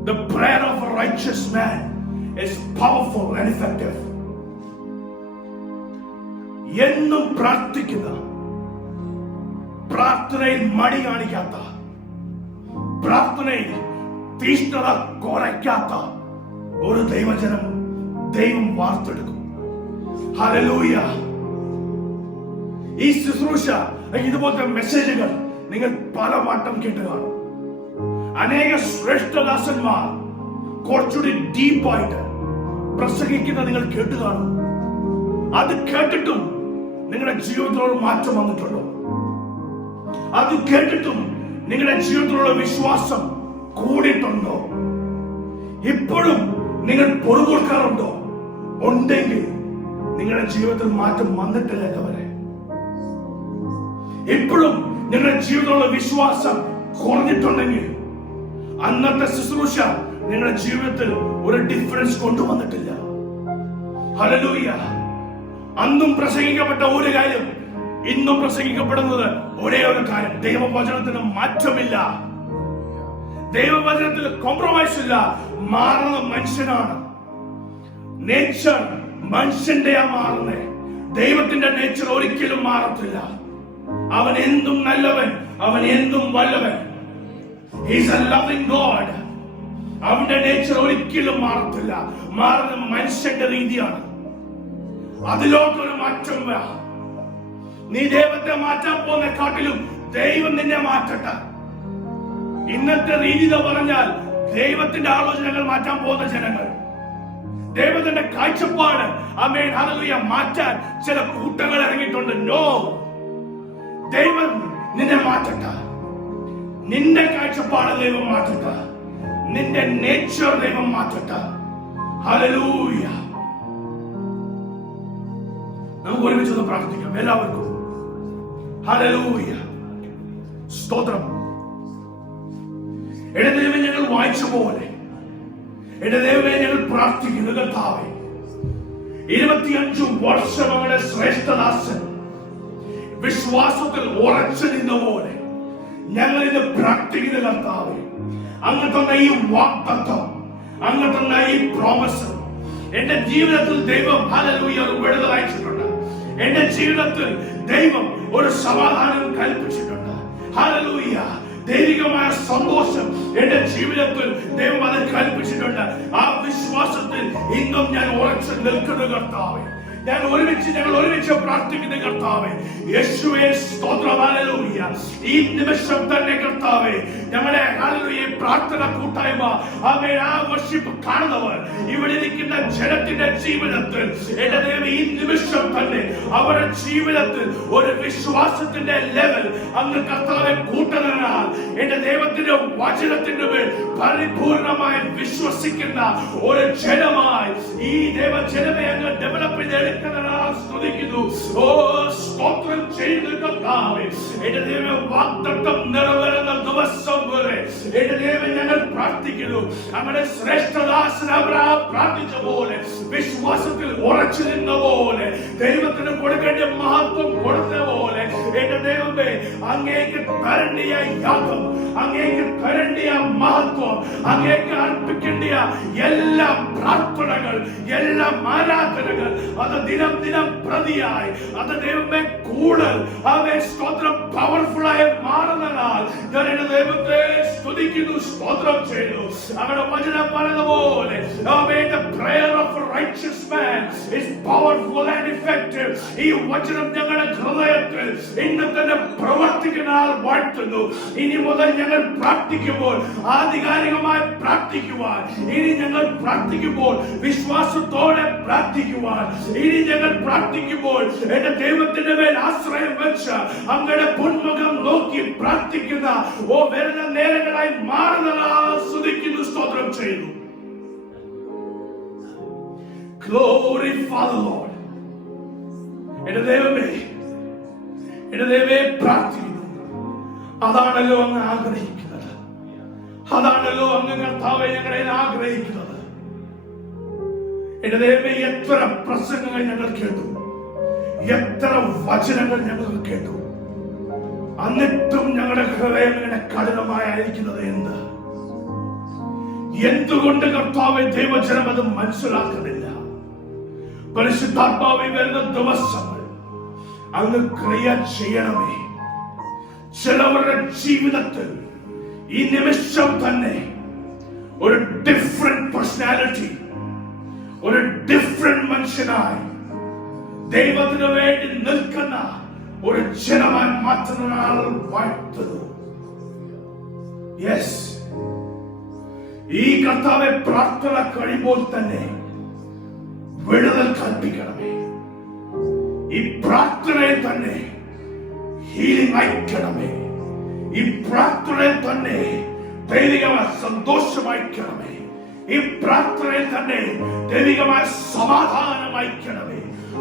The prayer of a righteous man is powerful and effective. എന്നും പ്രാർത്ഥിക്കുന്ന പ്രാർത്ഥനയിൽ മടി കാണിക്കാത്ത, പ്രാർത്ഥനയിൽ തീഷ്ണത കുറയ്ക്കാത്ത ഒരു ദൈവജനം ദൈവം വാർത്തെടുക്കും. ഹല്ലേലൂയ. ഈ ശുശ്രൂഷ, ഇതുപോലത്തെ മെസ്സേജുകൾ നിങ്ങൾ പലവട്ടം കേട്ട് കാണും. അനേക ശ്രേഷ്ഠദാസന്മാർ കുറച്ചുകൂടി ഡീപ്പായിട്ട് പ്രസംഗിക്കുന്ന നിങ്ങൾ കേട്ട് കാണും. അത് കേട്ടിട്ടും നിങ്ങളുടെ ജീവിതത്തിലുള്ള മാറ്റം വന്നിട്ടുണ്ടോ? അത് കേട്ടിട്ടും നിങ്ങളുടെ ജീവിതത്തിലുള്ള വിശ്വാസം കൂടിയിട്ടുണ്ടോ? ഇപ്പോഴും നിങ്ങൾ പൊറുകൊടുക്കാറുണ്ടോ? ഉണ്ടെങ്കിൽ നിങ്ങളുടെ ജീവിതത്തിൽ മാറ്റം വന്നിട്ടില്ല. അവരെ ഇപ്പോഴും നിങ്ങളുടെ ജീവിതത്തിലുള്ള വിശ്വാസം കുറഞ്ഞിട്ടുണ്ടെങ്കിൽ അന്നത്തെ ശുശ്രൂഷ നിങ്ങളുടെ ജീവിതത്തിൽ ഒരു ഡിഫറൻസ് കൊണ്ടുവന്നിട്ടില്ല. ഹല്ലേലൂയ. അന്നും പ്രസംഗിക്കപ്പെട്ട ഒരു കാര്യം ഇന്നും പ്രസംഗിക്കപ്പെടുന്നത് ഒരേ ഒരു കാര്യം. ദൈവവചനത്തിന് മാറ്റമില്ല, ദൈവവചനത്തിൽ കോംപ്രമൈസ് ഇല്ല. മാറുന്ന മനുഷ്യനാണ്. നേച്ചർ മനുഷ്യന്റെയാ മാറുന്നേ. ദൈവത്തിന്റെ നേച്ചർ ഒരിക്കലും മാറത്തില്ല. അവൻ എന്തും നല്ലവൻ, അവൻ എന്തും വല്ലവൻ. He's a loving God. അവന്റെ നേച്ചർ ഒരിക്കലും മാറത്തില്ല. മാറുന്ന മനുഷ്യന്റെ രീതിയാണ്. അതിലോട്ടൊരു മാറ്റം വേണം. നീ ദൈവത്തെ മാറ്റാൻ പോകുന്നതിനെക്കാട്ടിലും ദൈവം നിന്നെ മാറ്റട്ടെ. ഇന്നത്തെ രീതി എന്ന് പറഞ്ഞാൽ ദൈവത്തിന്റെ ആലോചനകൾ മാറ്റാൻ പോകുന്ന ജനങ്ങൾ, ദൈവത്തിന്റെ കാഴ്ചപ്പാട് ആമേൻ ഹല്ലേലൂയ മാറ്റാൻ ചില കൂട്ടങ്ങൾ ഇറങ്ങിയിട്ടുണ്ട്. നോ, ദൈവം നിന്നെ മാറ്റട്ടെ. നിന്റെ കാഴ്ചപ്പാട് ദൈവം മാറ്റട്ടെ. നിന്റെ നേച്ചർ ദൈവം മാറ്റട്ടെ. ഹല്ലേലൂയ. നമുക്ക് ഒരുമിച്ച് പ്രാർത്ഥിക്കാം എല്ലാവർക്കും. ഹല്ലേലൂയ. സ്തോത്രം. എന്റെ ദൈവമേ, ഞങ്ങൾ വായിച്ച പോലെ എന്റെ ദൈവമേ ഞങ്ങൾ പ്രാർത്ഥിക്കുന്നു. കർത്താവേ, 25 വർഷം ഞങ്ങളുടെ ശ്രേഷ്ഠദാസൻ വിശ്വാസത്തിൽ ഉറച്ചു നിന്ന പോലെ ഞങ്ങൾ ഇത് പ്രാർത്ഥിക്കുന്ന കർത്താവേ, അങ്ങ് തന്ന ഈ വാഗ്ദത്തം, അങ്ങ് തന്ന ഈ പ്രോമിസ് എന്റെ ജീവിതത്തിൽ ദൈവം ഹല്ലേലൂയ ഒരു വിടുതൽ അയച്ചിട്ടുണ്ട്. എന്റെ ജീവിതത്തിൽ ദൈവം ഒരു സമാധാനം കൽപ്പിച്ചിട്ടുണ്ട്. ഹല്ലേലൂയ. ദൈവികമായ സന്തോഷം എന്റെ ജീവിതത്തിൽ ദൈവം അത് കൽപ്പിച്ചിട്ടുണ്ട്. ആ വിശ്വാസത്തിൽ ഇന്നും ഞാൻ ഉറച്ചു നിൽക്കുന്ന കർത്താവേ, ഞങ്ങൾ ഒരുമിച്ച് പ്രാർത്ഥിക്കുന്ന കർത്താവേ, യേശുവേ സ്തോത്രം. ഹല്ലേലൂയ. ഈ നിമിഷം തന്നെ കർത്താവേ, ഞങ്ങളുടെ ഹല്ലേലൂയ പ്രാർത്ഥന കൂട്ടായ്മ ആമേൻ ആ വർഷിപ്പ് കാണുന്നവർ ഇവിടെ ഇരിക്കുന്ന ജനത്തിന്റെ ജീവിതത്തിൽ എന്റെ ദൈവം ഈ നിമിഷം തന്നെ അവരുടെ ജീവിതത്തിൽ ഒരു വിശ്വാസത്തിന്റെ ലെവൽ അങ്ങ് കർത്താവെ കൂട്ടുന്നതിനാൽ എന്റെ ദൈവത്തിന്റെ വചനത്തിന്റെ മേൽ പരിപൂർണമായി വിശ്വസിക്കുന്ന ഒരു ജനമായി ഈ ദൈവജനമേ അങ്ങ് ഡെവലപ്പ് ചെയ്തെടുക്കുന്നതിനാൽ സ്തുതിക്കുന്നു. ഓ സ്തോത്രം ചെയ്യുന്ന കർത്താവേ, എന്റെ ദൈവം വാഗ്ദത്തം നിറവേറുന്ന ദിവസം വരെ എന്റെ ദൈവം ഞങ്ങൾ പ്രാർത്ഥിക്കുന്നു. നമ്മുടെ ശ്രേഷ്ഠദാസൻ അബ്രഹാം പ്രാർത്ഥിച്ച പോലെ വിശ്വാസത്തിൽ ഉറച്ചു നിന്ന പോലെ ദൈവത്തിന് കൊടുക്കേണ്ട മഹത്വം കൊടുത്ത പോലെ എന്റെ ദൈവമേ അങ്ങേക്ക് തരേണ്ടിയ യാഗം, അങ്ങേക്ക് തരേണ്ടിയ മഹത്വം, അങ്ങേക്ക് അർപ്പിക്കേണ്ട എല്ലാ പ്രാർത്ഥനകൾ, എല്ലാ ആരാധനകൾ അത് ദിനം ദിനം പ്രതിയായി അത് ദൈവമേ കൂടുതൽ അവയെ സ്തോത്രം പവർഫുള്ളായി മാറുന്നതിനാൽ ഞാൻ എന്റെ ദൈവത്തെ സ്തുതിക്കുന്നു, സ്തോത്രം ചെയ്യുന്നു. അവരുടെ വചനം പറയുന്ന പോലെ the prayer of a righteous man is powerful and effective. ഈ വചനം ഞങ്ങളുടെ ഹൃദയത്തിൽ ഇന്ന് തന്നെ പ്രവർത്തിക്കുന്ന ആൾ വാഴ്ത്തുന്നു. ഇനി മുതൽ ഞങ്ങൾ പ്രാർത്ഥിക്കുമ്പോൾ ആധികാരികമായി പ്രാർത്ഥിക്കുവാൻ, ഇനി ഞങ്ങൾ പ്രാർത്ഥിക്കുമ്പോൾ വിശ്വാസത്തോടെ പ്രാർത്ഥിക്കുവാൻ, ഇനി ഞങ്ങൾ പ്രാർത്ഥിക്കുമ്പോൾ എന്റെ ദൈവത്തിന്റെ മേൽ ആശ്രയം വെച്ച് അങ്ങയുടെ പൊന്മുഖം നോക്കി പ്രാർത്ഥിക്കുന്ന വരുന്ന നേരങ്ങളായി മാറുന്നതാ സ്തുതിക്കുന്നു, സ്തോത്രം ചെയ്യുന്നു. Glorify the Lord. എന്റെ ദൈവമേ പ്രാർത്ഥിക്കുന്നു. അതാണല്ലോ അങ്ങ് ആഗ്രഹിക്കുന്നത്. അതാണല്ലോ അങ്ങ് കർത്താവേ ഞങ്ങളെ ആഗ്രഹിക്കുന്നത്. എന്റെ ദൈവമേ, എത്ര പ്രസംഗങ്ങൾ ഞങ്ങൾ കേട്ടു, എത്ര വചനങ്ങൾ ഞങ്ങൾ കേട്ടു, എന്നിട്ടും ഞങ്ങളുടെ ഹൃദയം ഇങ്ങനെ കഠിനമായിരിക്കുന്നത് എന്തുകൊണ്ട് കർത്താവേ ദൈവജനം അത് മനസ്സിലാക്കുന്നില്ല? പരിശുദ്ധാത്മാവേ വരുന്ന ദിവസങ്ങൾ അങ്ങ് ക്രിയ ചെയ്യണമേ. ചിലവരുടെ ജീവിതത്തിൽ ഈ നിമിഷം തന്നെ ഒരു ഡിഫറെന്റ് പേഴ്സണാലിറ്റി, ഒരു ഡിഫറെന്റ് മനുഷ്യനായി ദൈവത്തിന് വേണ്ടി നിൽക്കുന്ന ഒരു ജനമായി മാറ്റുന്ന ആൾ വാഴ്ത്തുന്നു. യെസ്, ഈ കർത്താവെ പ്രാർത്ഥന കഴിയുമ്പോൾ തന്നെ വിടുതൽ കൽപ്പിക്കണമേ. ഈ പ്രാർത്ഥനയിൽ തന്നെ ഹീലിംഗ് അയക്കണമേ. ഈ പ്രാർത്ഥനയിൽ തന്നെ ദൈവികമായ സന്തോഷം അയക്കണമേ. ഈ പ്രാർത്ഥനയിൽ തന്നെ ദൈവികമായ സമാധാനം അയക്കണമേ.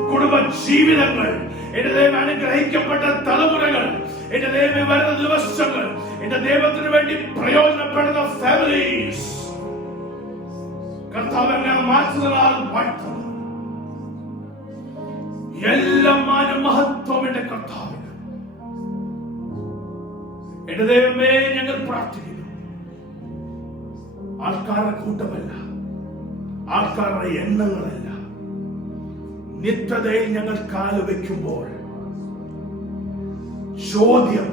കുടുംബ ജീവിതങ്ങൾ, എന്റെ ദൈവം അനുഗ്രഹിക്കപ്പെട്ട തലമുറകൾ, എന്റെ ദൈവം വരുന്ന ദിവസങ്ങൾ, എന്റെ ദൈവത്തിന് വേണ്ടി പ്രയോജനപ്പെടുന്ന ഫാമിലീസ് കർത്താവ് എന്നെ മാറ്റുന്നതാൽ വാഴ്ത്തുന്നു. എല്ലാ മാനമഹത്വം എന്റെ കർത്താവിന്. എന്റെ ദൈവമേ, ഞങ്ങൾ പ്രാർത്ഥിക്കുന്നു. ആൾക്കാരുടെ കൂട്ടമല്ല, ആൾക്കാരുടെ എണ്ണങ്ങളല്ല, നിത്യതയിൽ ഞങ്ങൾ കാല് വയ്ക്കുമ്പോൾ ചോദ്യം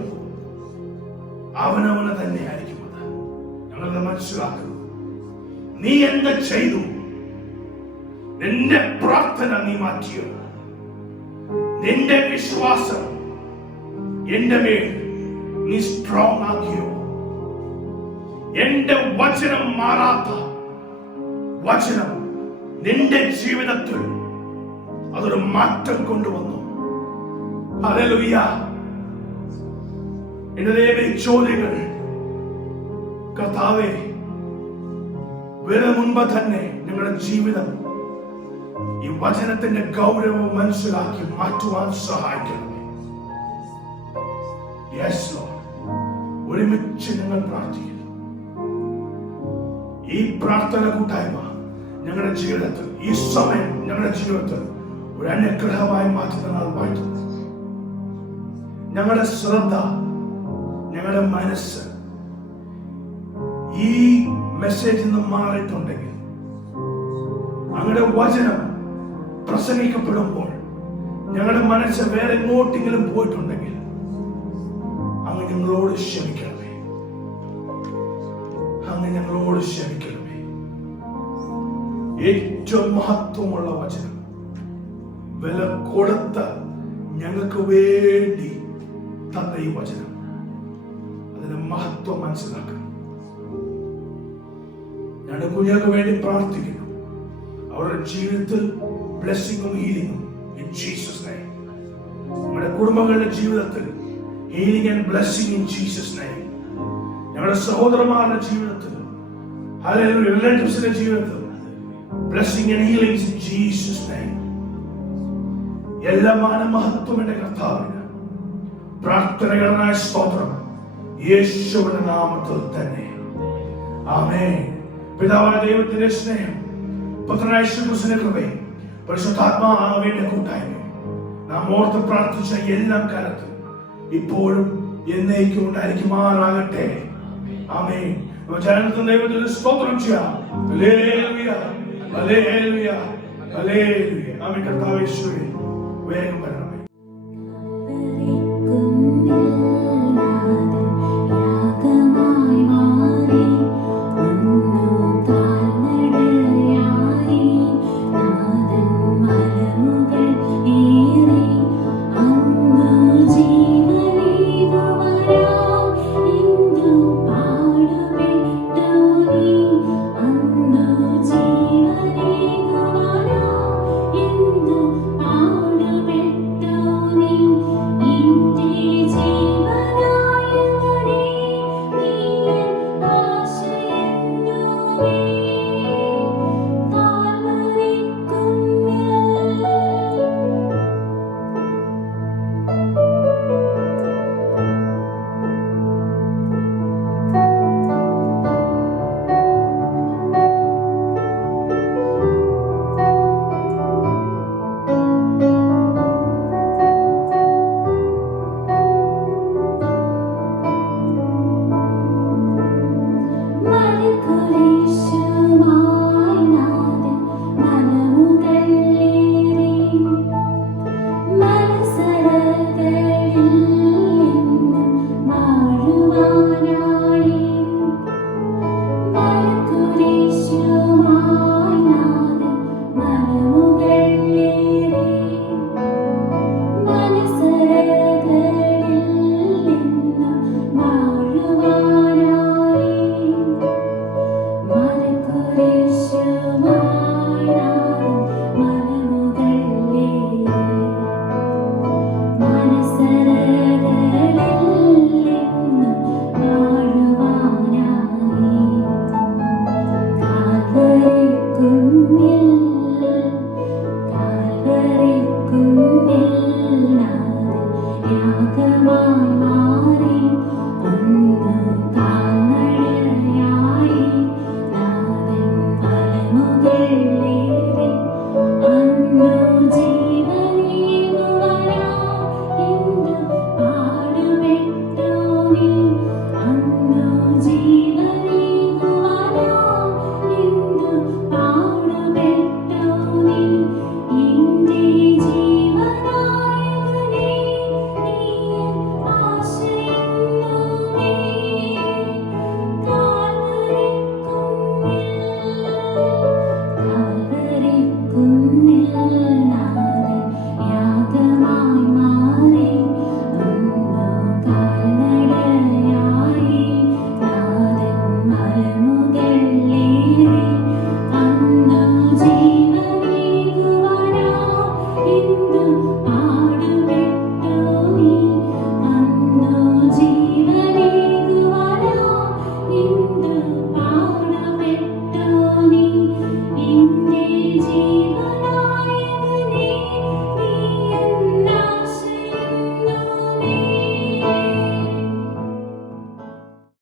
അവനവന് തന്നെയായിരിക്കും. അത് ഞങ്ങളത് മനസ്സിലാക്കുന്നു. നീ എന്ത് ചെയ്തു? നിന്റെ പ്രാർത്ഥന നീ മാറ്റിയോ? നിന്റെ വിശ്വാസം എന്റെ മേൽ നീ സ്ട്രോങ് ആക്കിയോ? എന്റെ വചനം മാറാത്ത വചനം നിന്റെ ജീവിതത്തിൽ അതൊരു മാറ്റം കൊണ്ടുവന്നു. ഹല്ലേലൂയ. എന്റെ ദൈവമേ, ചോദ്യങ്ങൾ കർത്താവേ വരും മുൻപ് തന്നെ ഞങ്ങളുടെ ജീവിതം ഈ വചനത്തിന്റെ ഗൗരവം മനസ്സിലാക്കി മാറ്റുവാൻ സഹായിക്കണമേ. യെസ് ലോർഡ്, ഒരുമിച്ച് ഞങ്ങൾ പ്രാർത്ഥിക്കുന്നു. ഈ പ്രാർത്ഥന കൂട്ടായ്മ ഞങ്ങളുടെ ജീവിതത്തിൽ, ഈ സമയം ഞങ്ങളുടെ ജീവിതത്തിൽ ഒരു അനുഗ്രഹമായി മാറ്റുന്ന വാഴ്ത്തുന്നു. ഞങ്ങളുടെ ശ്രദ്ധ, ഞങ്ങളുടെ മനസ്സ് ഈ മെസ്സേജിൽ നിന്ന് മാറിയിട്ടുണ്ടെങ്കിൽ, അങ്ങയുടെ വചനം പ്രസംഗിക്കപ്പെടുമ്പോൾ ഞങ്ങളുടെ മനസ്സ് വേറെ എങ്ങോട്ടെങ്കിലും പോയിട്ടുണ്ടെങ്കിൽ അങ്ങ് ഞങ്ങളോട് ക്ഷമിക്കണമേ. അങ്ങ് ഞങ്ങളോട് ക്ഷമിക്കണമേ. ഏറ്റവും മഹത്വമുള്ള വചനം വില കൊടുത്ത് ഞങ്ങൾക്ക് വേണ്ടി തന്ന ഈ വചനം, അതിന്റെ മഹത്വം മനസ്സിലാക്കണം. ഞങ്ങളുടെ കുഞ്ഞുങ്ങൾക്ക് വേണ്ടി പ്രാർത്ഥിക്കുന്നു. അവരുടെ ജീവിതത്തിൽ ബ്ലെസ്സിങ്ങും ഹീലിംഗും ഇൻ ജീസസ് നെയിം. ഞങ്ങളുടെ കുടുംബങ്ങളുടെ ജീവിതത്തിൽ healing and blessing in Jesus name. ഞങ്ങളുടെ സഹോദരന്മാരുടെ ജീവിതത്തിൽ, ഹല്ലേലൂയ, റിലേറ്റീവ്സിന്റെ ജീവിതത്തിൽ blessing and healings in Jesus name. എല്ലാ മാനമഹത്വം എന്റെ കർത്താവിന്. പ്രാർത്ഥനകളായ സ്തോത്രം യേശുവിന്റെ നാമത്തിൽ തന്നെ. ആമേൻ. പിതാവായ ദൈവത്തിന്റെ സ്നേഹം, പുത്രനായ യേശുക്രിസ്തുവിന്റെ കൃപയും പരിശുദ്ധാത്മാവിന്റെ കൂട്ടായ്മയും നാം ഓർത്ത് പ്രാർത്ഥിച്ച എല്ലാ കാലത്തും ഇപ്പോഴും എന്നേക്കും ഉണ്ടായിരിക്കുമാറാകട്ടെ. ആമേൻ. വചനത്തിൽ ദൈവത്തിന് സ്തോത്രം ചെയ്യാം. ഹല്ലേലൂയ, ഹല്ലേലൂയ, ഹല്ലേലൂയ. ആമേൻ. കർത്താവേ യേശുവേ, വേഗം വരണം.